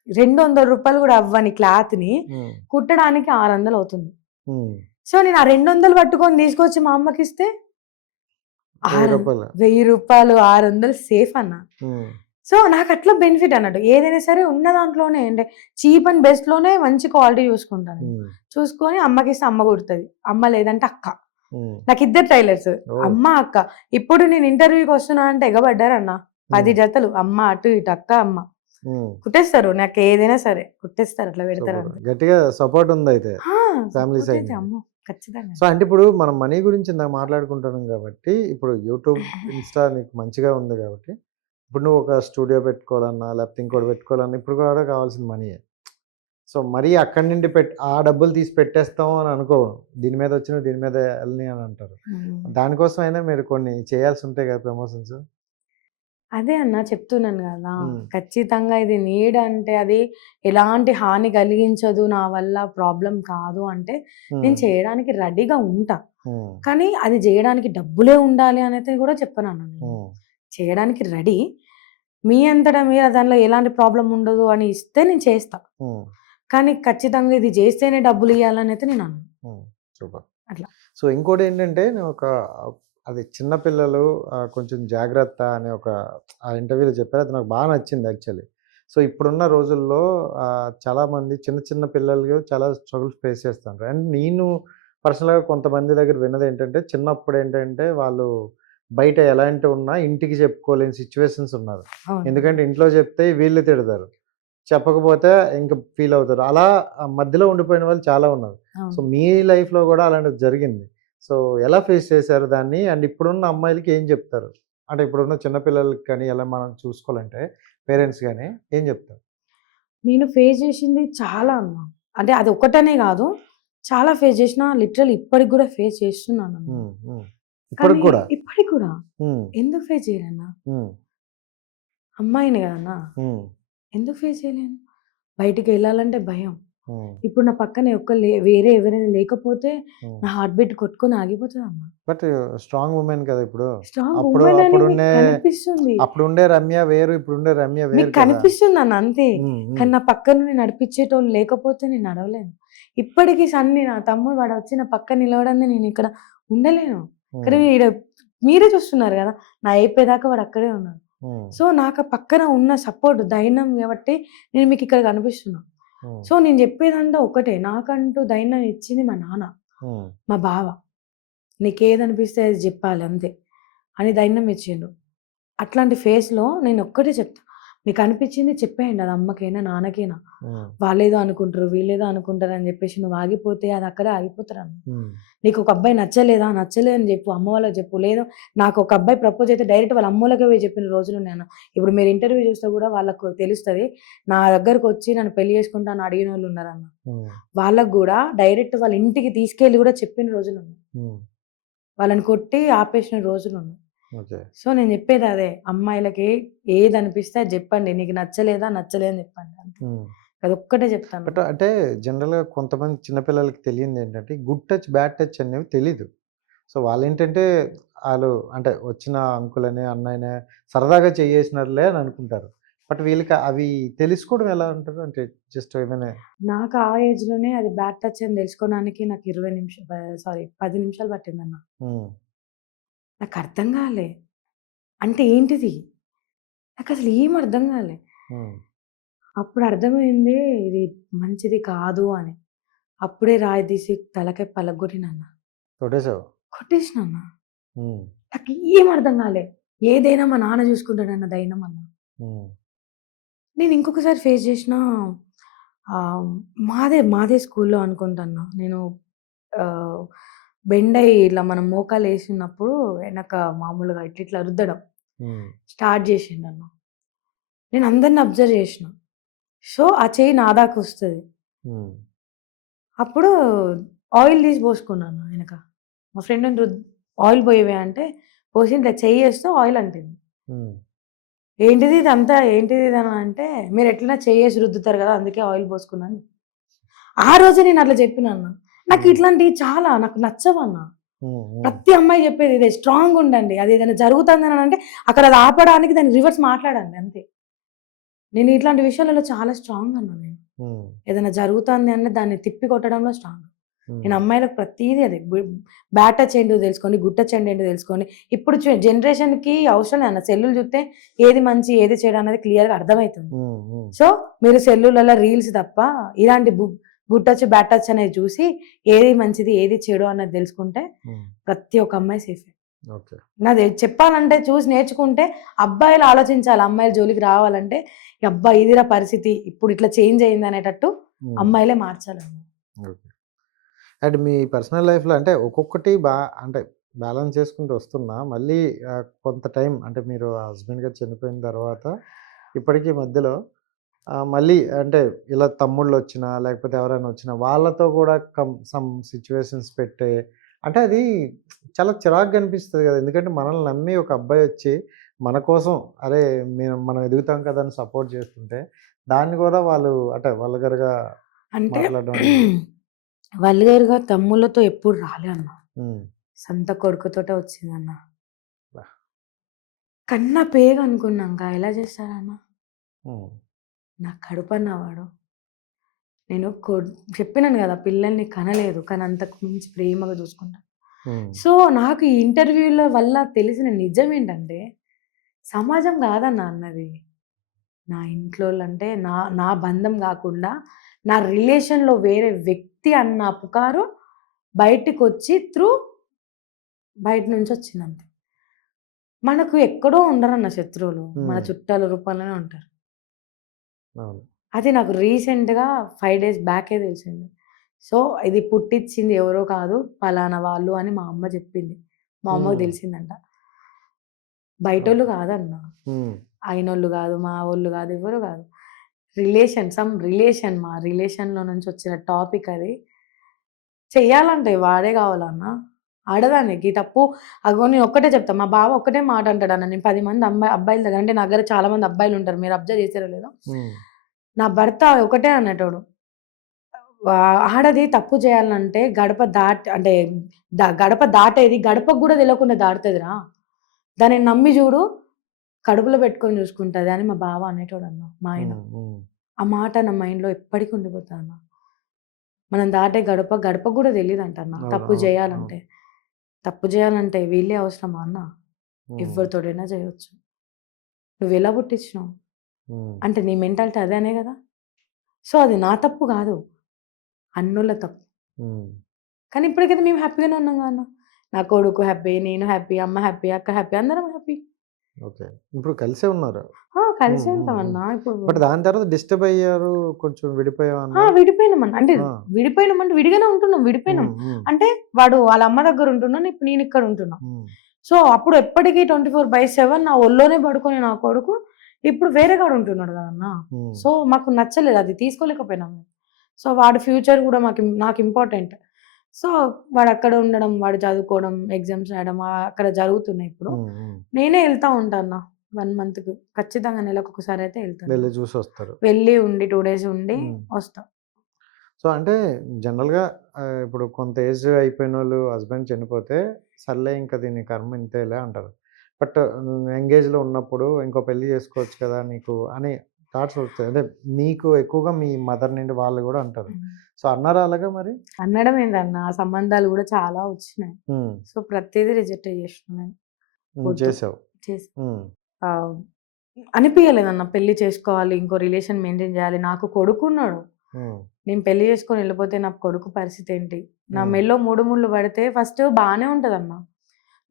200 రూపాయలు కూడా అవ్వని క్లాత్ ని కుట్టడానికి 600 అవుతుంది. సో నేను ఆ 200 పట్టుకొని తీసుకొచ్చి మా అమ్మకి ఇస్తే 1000 రూపాయలు 600 సేఫ్ అన్న. సో నాకు అట్లా బెనిఫిట్ అన్నట్టు. ఏదైనా సరే ఉన్న దాంట్లోనే అంటే చీప్ అండ్ బెస్ట్ లోనే మంచి క్వాలిటీ చూసుకుంటాను. చూసుకొని అమ్మకి ఇస్తే అమ్మ కుడుతుంది, అమ్మ లేదంటే అక్క. నాకు 2 టైలర్స్, అమ్మ అక్క. ఇప్పుడు నేను ఇంటర్వ్యూకి వస్తున్నా అంటే ఎగబడ్డారన్న 10 జతలు, అమ్మ అటు ఇటు అక్క అమ్మ కుట్టేస్తారు. నాకు ఏదైనా సరే కుట్టేస్తారు, అట్లా పెడతారు. గట్టిగా సపోర్ట్ ఉంది అయితే ఫ్యామిలీ సైడ్. ఖచ్చితంగా. సో అంటే ఇప్పుడు మనం మనీ గురించి ఇందాక మాట్లాడుకుంటున్నాం కాబట్టి, ఇప్పుడు యూట్యూబ్ ఇన్స్టా నీకు మంచిగా ఉంది కాబట్టి, ఇప్పుడు నువ్వు ఒక స్టూడియో పెట్టుకోవాలన్నా లేకపోతే ఇంకోటి పెట్టుకోవాలన్నా ఇప్పుడు కూడా కావాల్సిన మనీయే. సో మరీ అక్కడి నుండి ఆ డబ్బులు తీసి పెట్టేస్తాం అని అనుకోను. దీని మీద వచ్చినవి దీని మీద వెళ్ళని అని అంటారు. దానికోసం అయినా మీరు కొన్ని చేయాల్సి ఉంటాయి కదా ప్రమోషన్స్. అదే అన్న చెప్తున్నాను కదా, ఖచ్చితంగా ఇది నీడ్ అంటే అది ఎలాంటి హాని కలిగించదు, నా వల్ల ప్రాబ్లం కాదు అంటే నేను చేయడానికి రెడీగా ఉంటా. కానీ అది చేయడానికి డబ్బులే ఉండాలి అనేది కూడా చెప్పను అన్న. నేను చేయడానికి రెడీ, మీ అంతటా మీరు దానిలో ఎలాంటి ప్రాబ్లం ఉండదు అని ఇస్తే నేను చేస్తా. కానీ ఖచ్చితంగా ఇది చేస్తేనే డబ్బులు ఇవ్వాలని అయితే నేను అన్నాను. సూపర్. అట్లా. సో ఇంకోటి ఏంటంటే ఒక అది చిన్నపిల్లలు కొంచెం జాగ్రత్త అనే ఒక ఆ ఇంటర్వ్యూలో చెప్పారు, అది నాకు బాగా నచ్చింది యాక్చువల్లీ. సో ఇప్పుడున్న రోజుల్లో చాలామంది చిన్న పిల్లలు చాలా స్ట్రగుల్స్ ఫేస్ చేస్తారు. అండ్ నేను పర్సనల్గా కొంతమంది దగ్గర విన్నది ఏంటంటే, చిన్నప్పుడు ఏంటంటే వాళ్ళు బయట ఎలాంటి ఉన్నా ఇంటికి చెప్పుకోలేని సిచ్యువేషన్స్ ఉన్నారు. ఎందుకంటే ఇంట్లో చెప్తే వీళ్ళు తిడతారు, చెప్పకపోతే ఇంకా ఫీల్ అవుతారు. అలా మధ్యలో ఉండిపోయిన వాళ్ళు చాలా ఉన్నారు. సో మీ లైఫ్లో కూడా అలాంటిది జరిగింది. సో ఎలా ఫేస్ చేశారు దాన్ని? అండ్ ఇప్పుడున్న అమ్మాయిలకి ఏం చెప్తారు? అంటే ఇప్పుడున్న చిన్నపిల్లలకి కానీ ఎలా మనం చూసుకోవాలంటే పేరెంట్స్ కానీ ఏం చెప్తారు? నేను ఫేస్ చేసింది చాలా అమ్మా. అంటే అది ఒక్కటనే కాదు, చాలా ఫేస్ చేసిన. లిటరల్ ఇప్పటికి కూడా ఫేస్ చేస్తున్నాను. ఇప్పటికి కూడా ఎందుకు ఫేస్ చేయలేనా? అమ్మాయిని కదన్నా, ఎందుకు ఫేస్ చేయలేను? బయటికి వెళ్ళాలంటే భయం. ఇప్పుడు నా పక్కన వేరే ఎవరైనా లేకపోతే నా హార్ట్ బీట్ కొట్టుకొని ఆగిపోతుంది అమ్మా. బట్ స్ట్రాంగ్ ఉమెన్ కదా ఇప్పుడు. కనిపిస్తుంది. అప్పుడుండే రమ్య వేరు, ఇప్పుడుండే రమ్య వేరు కనిపిస్తుంది అన్న, అంతే. కానీ నా పక్కన నడిపించేటోళ్ళు లేకపోతే నేను నడవలేను. ఇప్పటికీ సన్ని నా తమ్ముడు వాడు వచ్చి నా పక్కన నిలవడానికి నేను ఇక్కడ ఉండలేను. కానీ మీరే చూస్తున్నారు కదా, నా అయిపోయేదాకా వాడు అక్కడే ఉన్నాడు. హ్మ్. సో, నాకు పక్కన ఉన్న సపోర్ట్ ధైర్యం కాబట్టి నేను మీకు ఇక్కడ కనిపిస్తున్నా. హ్మ్. సో, నేను చెప్పేదంతా ఒకటే. నాకంటూ ధైర్యం ఇచ్చింది మా నాన్న, హ్మ్. మా బావ. నీకేదనిపిస్తే అది జెప్పాలి అంతే అని ధైర్యం ఇచ్చిండు. అట్లాంటి ఫేస్‌లో నేనొక్కటే చెప్తా. మీకనిపిచ్చింది చెప్పేయండి. అది అమ్మకైనా, నాన్నకైనా. హ్మ్. వాళ్ళేదో అనుకుంటరు, వీళ్ళేదో అనుకుంటారని జెప్పేసి నువ్వు ఆగిపోతే అది అక్కడే ఆగిపోతారన్న. హ్మ్. నీకొక అబ్బాయి నచ్చలేదా? నచ్చలేదని జెప్పు. అమ్మ వాళ్ళకి జెప్పు. లేదు నాకొక అబ్బాయి ప్రపోజ్ అయితే డైరెక్ట్ వాళ్ళ అమ్మోళ్ళకే పోయి చెప్పిన రోజులున్నాయన్న. ఇప్పుడు మీరు ఇంటర్వ్యూ చూస్తే గూడా వాళ్ళకు తెలుస్తది. నా దగ్గరకొచ్చి నన్ను పెళ్లి చేసుకుంటా అని అడిగినోళ్ళున్నారన్న. హ్మ్. వాళ్ళకి గూడా డైరెక్ట్ వాళ్ళ ఇంటికి తీసుకెళ్ళి గూడా చెప్పిన రోజులున్నాయి. హ్మ్. వాళ్ళని కొట్టి ఆపేసిన రోజులున్నాయి. ఓకే. సో, నేను జెప్పేది అదే. అమ్మాయిలకి ఏదనిపిస్తే అది జెప్పండి. నీకు నచ్చలేదా? నచ్చలేదని జెప్పండి అంతే. హ్మ్. అదొక్కటే జెప్తాను. బట్ అంటే జనరల్‌గా కొంతమంది చిన్న పిల్లలకి తెలియనిదేంటంటే గుడ్ టచ్, బ్యాడ్ టచ్ అనేవి తెలీదు. సో, వాళ్ళేంటంటే ఆళ్ళు అంటే వచ్చిన అంకులని, అన్నయ్యని సరదాగా చెయ్యేసినారులే అని అనుకుంటారు. బట్ వీళ్ళకి అవి తెలుసుకోవడం ఎలా ఉంటది? అంటే జస్ట్ ఏమైనా నాకు ఆ ఏజ్‌లోనే అది బ్యాడ్ టచ్ అని దెలుసుకోవడానికి నాకు 20 సారీ 10 నిమిషాలు పట్టిందన్న. హ్మ్. నాకర్థం గాలే. అంటే ఏంటిది? నాకసలు ఏం అర్థం గాలే. హ్మ్. అప్పుడు అర్థమైంది ఇది మంచిది కాదు అని. అప్పుడే రాయి తీసి తలకాయ పలగొట్టినన్న. కొట్టేసావు. కొట్టేసినన్న. హ్మ్. నాకేం అర్థం గాలే. ఏదైనా మా నాన్న జూసుకుంటాడన్న ధైర్యం అన్న. హ్మ్. నేను ఇంకొకసారి ఫేస్ జేషిన మాదే స్కూల్‌లో అనుకుంటన్నా. నేను ఆహ్, బెండయ్యి ఇలా మనం మోకాలేసినప్పుడు వెనక మామూలుగా ఇట్లిట్లా రుద్దడం హ్మ్. స్టార్ట్ జేషిండన్న. నేను అందరిని అబ్జర్వ్ జేషిన. సో, ఆ చెయ్యి నా దాకొస్తది. హ్మ్. అప్పుడు ఆయిల్ తీసి పోసుకున్నాను ఎనక. మా ఫ్రెండ్‌ని ఆయిల్ పోయవే అంటే పోసి ఇట్లా చెయ్యేస్తే ఆయిల్ అంటింది. హ్మ్. ఏంటిది ఇదంతా ఏంటిది ఇదని అంటే, మీరెట్లైనా చెయ్యేసి రుద్దుతారు గదా! అందుకే ఆయిల్ పోసుకున్నా అని. ఆ రోజే నేను అట్లా చెప్పినన్న. నాకు హ్మ్. ఇట్లాంటియి చాలా నాకు నచ్చవన్న. హ్మ్. హ్మ్. ప్రతి అమ్మాయి చెప్పేది ఇదే స్ట్రాంగుండండి. అదేదైనా జరుగుతుందనంటే అక్కడ అది ఆపడానికి దాన్ని రివర్స్ మాట్లాడండి అంతే. నేను ఇట్లాంటి విషయాలలో చాలా స్ట్రాంగ్ అన్న నేను. హ్మ్. ఏదైనా జరుగుతాంది అంటే దాన్ని తిప్పి కొట్టడంలో స్ట్రాంగ్. హ్మ్. నేను అమ్మాయిలకు ప్రతీదీ అదే. బ్యాడ్ టచ్ ఏంటో తెలుసుకోండి. గుడ్ టచ్ అంటే ఏంటో తెలుసుకోండి. ఇప్పుడు జనరేషన్‌కి అవసరం లేదన్న. సెల్లులు చూస్తే ఏది మంచి, ఏది చెడు అనేది క్లియర్‌గా అర్థమైతుంది. హ్మ్. హ్మ్. సో, మీరు సెల్లులలో రీల్స్ తప్ప ఇలాంటి గుడ్ టచ్, బ్యాడ్ టచ్ అనేది చూసి ఏది మంచిది, ఏది చెడు అన్నది తెలుసుకుంటే హ్మ్. ప్రతి ఒక్క అమ్మాయి సేఫే. ఓకే. నాది చెప్పాలంటే చూసి నేర్చుకుంటే అబ్బాయిలు ఆలోచించాలి. అమ్మాయిల జోలికి రావాలంటే, అబ్బా! ఇదిరా పరిస్థితి. ఇప్పుడు ఇట్లా చేంజ్ అయింది అనేటట్టు హ్మ్. అమ్మాయిలే మార్చాలన్నమాట. ఓకే. అండ్ మీ పర్సనల్ లైఫ్‌లో అంటే ఒక్కొక్కటి అంటే బ్యాలెన్స్ చేసుకుంటూ వస్తున్నా మళ్ళీ కొంత టైం అంటే మీరు హస్బెండ్ గారు చనిపోయిన తర్వాత ఇప్పటికి మధ్యలో మళ్ళీ అంటే ఇలా తమ్ముళ్ళొచ్చినా లేకపోతే ఎవరైనా వచ్చినా వాళ్ళతో కూడా సమ్ సిట్యుయేషన్స్ పెట్టే అంటే అది చాలా చిరాకుగా అనిపిస్తది కదా! ఎందుకంటే మనల్ని నమ్మి ఒక అబ్బాయి వచ్చి మన కోసం అరే! మనం ఎదుగుతాం కదా! అని సపోర్ట్ చేస్తుంటే దాన్ని కూడా వాళ్ళు అంటే వల్గర్‌గా అంటే మాట్లాడడం అనేది. వల్గర్‌గా తమ్ముళ్ళతో ఎప్పుడు రాలే అన్న. హ్మ్. సొంత కొడుకుతోటే వచ్చిందన్న. అబ్బా! కన్న పేగు అనుకున్నాంక ఎలా చేస్తారన్న? హ్మ్. నా కడుపన్న వాడు. నేను చెప్పినాను గదా! పిల్లల్ని కనలేదు. కానీ అంతకు మించి ప్రేమగా చూసుకుంటా. హ్మ్. సో, నాకు ఈ ఇంటర్వ్యూల వల్ల తెలిసిన నిజమేంటంటే, సమాజం గాదన్న అన్నది. నా ఇంట్లోలంటే నా బంధం గాకుండా, నా రిలేషన్‌లో వేరే వ్యక్తి అన్న పుకారు బయటికొచ్చి బయట నుంచొచ్చిందంతే. మనకు ఎక్కడో ఉండరన్న శత్రువులు. మన హ్మ్. చుట్టాల రూపంలోనే ఉంటారు. అవును. అది నాకు రీసెంట్‌గా 5 డేస్ బ్యాకే తెలిసింది. సో, ఇది పుట్టిచ్చింది ఎవరో కాదు, పలానా వాళ్ళు అని మా అమ్మ జెప్పింది. మా అమ్మకి హ్మ్. దెలిసిందంట. బయటోళ్ళు ఓకే. గాదన్న. హ్మ్. అయినోళ్ళు గాదు, మా వోళ్ళు గాదు, ఎవ్వరు గాదు. సమ్ రిలేషన్ మా రిలేషన్‌లో నుంచి వచ్చిన టాపిక్ అది. చెయ్యాలంటే వాడే గావాలన్న. ఆడదానికి తప్పు అగో నేను ఒక్కటే చెప్తా. మా బావ ఒక్కటే మాట అంటాడన్న. నేను 10 మంది అబ్బాయిల దగ్గర అంటే నా దగ్గర చాలా మంది అబ్బాయిలుంటారు. మీరు అబ్జర్వ్ చేసారో లేదో. హ్మ్. నా భర్త ఒకటే అనేటోడు. ఆడది తప్పు చేయాలంటే గడప అంటే గడప దాటేది గడపకు గూడా తెలవకుండా దాటుతదిరా. దాన్ని నమ్మి జూడు, కడుపులో పెట్టుకొని చూసుకుంటది అని మా బావ అనేటోడన్న మా ఆయన. హ్మ్. హ్మ్. ఆ మాట నా మైండ్‌లో ఎప్పటికి ఉండిపోతదన్న. మనం దాటే గడపకు గూడా తెలీదంటన్న అవును. తప్పు అవును. అవును. జేయాలంటే. తప్పు జేయాలంటే వీళ్ళే అవసరమా అన్న? హ్మ్. ఎవ్వరితోటైనా జేయొచ్చు. నువ్వు ఎలా పుట్టించినావు ఉమ్, అంటే నీ మెంటాలిటీ అదేనే కదా. సో అది నా తప్పు కాదు, అన్నుల తప్పు. ఉమ్, కానీ ఇప్పటికైతే మేము హ్యాపీగానే ఉన్నాం కదా అన్న. నా కొడుకు హ్యాపీ, నేను హ్యాపీ, అమ్మ హ్యాపీ, అక్క హ్యాపీ, అందరం హ్యాపీ. ఓకే. ఇప్పుడు కలిసే ఉన్నారు. కలిసి ఉంటామన్నా ఇప్పుడు. బట్ దాని తర్వాత డిస్టర్బ్ అయ్యారు, కొంచెం విడిపోయామన్నా. విడిపోయినామన్న. అంటే ఆ. విడిపోయినామంటే విడిగానే ఉంటున్నాం, విడిపోయినాం. అంటే వాడు వాళ్ళ అమ్మ దగ్గర ఉంటున్నాను, ఇప్పుడు నేను ఇక్కడ ఉంటున్నా. సో అప్పుడు ఎప్పటికీ 24/7 నా ఒళ్ళోనే పడుకొని నా కొడుకు ఇప్పుడు వేరే కాడ ఉంటున్నాడు కదన్నా. సో మాకు నచ్చలేదు, అది తీసుకోలేకపోయినాము. సో వాడి ఫ్యూచర్ కూడా నాకు ఇంపార్టెంట్. సో వాడు అక్కడ ఉండడం, వాడు చదువుకోవడం, ఎగ్జామ్స్ రాయడం అక్కడ జరుగుతున్నాయి ఇప్పుడు. నేనే వెళ్తా ఉంటాను 1 మంత్కి ఖచ్చితంగా, నెలకు ఒకసారి అయితే వెళ్తాను. వెళ్ళి చూసి వస్తారు. వెళ్ళి ఉండి 2 డేస్ ఉండి వస్తా. సో అంటే జనరల్గా ఇప్పుడు కొంత ఏజ్ అయిపోయిన వాళ్ళు హస్బెండ్ చనిపోతే సర్లే ఇంకా దీని కర్మ ఇంతేలే అంటారు. బట్ ఎంగేజ్లో ఉన్నప్పుడు ఇంకో పెళ్లి చేసుకోవచ్చు కదా నీకు అని థాట్స్ వస్తాయి. అదే నీకు ఎక్కువగా మీ మదర్ నుండి వాళ్ళు కూడా అంటారు. సో అన్నారా అలాగా మరి? అనడం ఏంటన్న, సంబంధాలు కూడా చాలా వచ్చినాయి. సో ప్రతిదీ రిజెక్ట్ చేస్తున్నాను. చేసావు. అనిపించలేదన్న పెళ్లి చేసుకోవాలి, ఇంకో రిలేషన్ మెయింటైన్ చేయాలి. నాకు కొడుకున్నాడు, నేను పెళ్లి చేసుకొని వెళ్ళిపోతే నా కొడుకు పరిస్థితి ఏంటి? నా మెల్లో 3 ముళ్ళు పడితే ఫస్ట్ బాగానే ఉంటదన్న.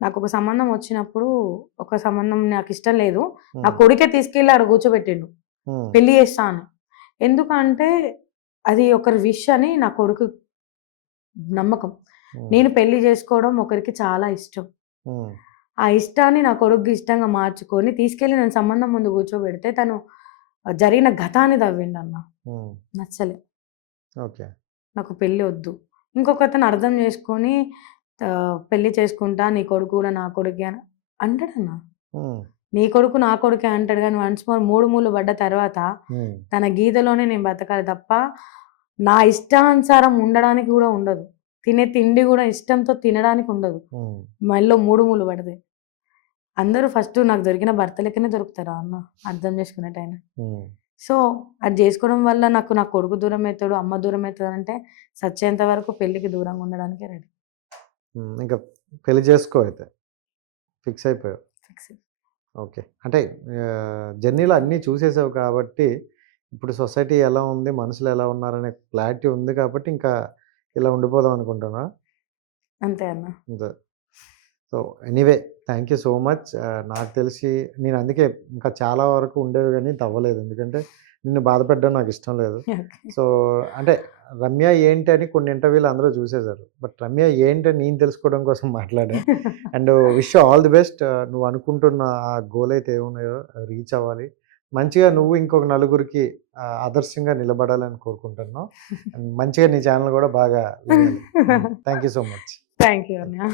నాకు ఒక సంబంధం వచ్చినప్పుడు, ఒక సంబంధం నాకు ఇష్టం లేదు, నా కొడుకే తీసుకెళ్ళి ఆడ కూర్చోబెట్టిండు పెళ్లి చేస్తా అని. ఎందుకంటే అది ఒకరి విష్ అని నా కొడుకు నమ్మకం. నేను పెళ్లి చేసుకోవడం ఒకరికి చాలా ఇష్టం. ఆ ఇష్టాన్ని నా కొడుకు ఇష్టంగా మార్చుకొని తీసుకెళ్ళి నేను సంబంధం ముందు కూర్చోబెడితే తను జరిగిన గతాన్ని తవ్విండన్న. నచ్చలే. ఓకే. నాకు పెళ్ళి వద్దు. ఇంకొకతను అర్థం చేసుకొని పెళ్లి చేసుకుంటా, నీ కొడుకు కూడా నా కొడుకే అని అంటాడన్న. నీ కొడుకు నా కొడుకే అంటాడు, కానీ వన్స్ మోర్ 3 ముళ్ళు పడ్డ తర్వాత తన గీతలోనే నేను బతకాలి తప్ప నా ఇష్టానుసారం ఉండడానికి కూడా ఉండదు. తినే తిండి కూడా ఇష్టంతో తినడానికి ఉండదు మళ్ళీ 3 ముళ్ళు పడితే. అందరూ ఫస్ట్ నాకు దొరికిన భర్త లెక్కనే దొరుకుతారా అన్న, అర్థం చేసుకునేటైనా. సో అది చేసుకోవడం వల్ల నాకు నా కొడుకు దూరం అవుతాడు, అమ్మ దూరం అవుతుంది అంటే సచ్చేంత వరకు పెళ్ళికి దూరంగా ఉండడానికి రెడీ. ఇంకా పెళ్లి చేసుకో అయితే ఫిక్స్ అయిపోయావు. ఫిక్స్. ఓకే. అంటే జర్నీలో అన్నీ చూసేసావు కాబట్టి ఇప్పుడు సొసైటీ ఎలా ఉంది, మనుషులు ఎలా ఉన్నారనే క్లారిటీ ఉంది కాబట్టి ఇంకా ఇలా ఉండిపోదాం అనుకుంటున్నా. అంతే అన్న. అంతే. So anyway thank you so much. నాకు తెలిసి నేను అందుకే ఇంకా చాలా వరకు ఉండేవి కానీ తవ్వలేదు, ఎందుకంటే నిన్ను బాధపెట్టడం నాకు ఇష్టం లేదు. సో అంటే రమ్య ఏంటి అని కొన్ని ఇంటర్వ్యూలు అందరూ చూసేశారు, బట్ రమ్య ఏంటి అని నేను తెలుసుకోవడం కోసం మాట్లాడా. And wish all the best. నువ్వు అనుకుంటున్న ఆ గోల్ అయితే ఏమున్నాయో రీచ్ అవ్వాలి, మంచిగా నువ్వు ఇంకొక నలుగురికి ఆదర్శంగా నిలబడాలని కోరుకుంటున్నావు. అండ్ మంచిగా నీ ఛానల్ కూడా బాగా thank you so much. Thank you అన్న.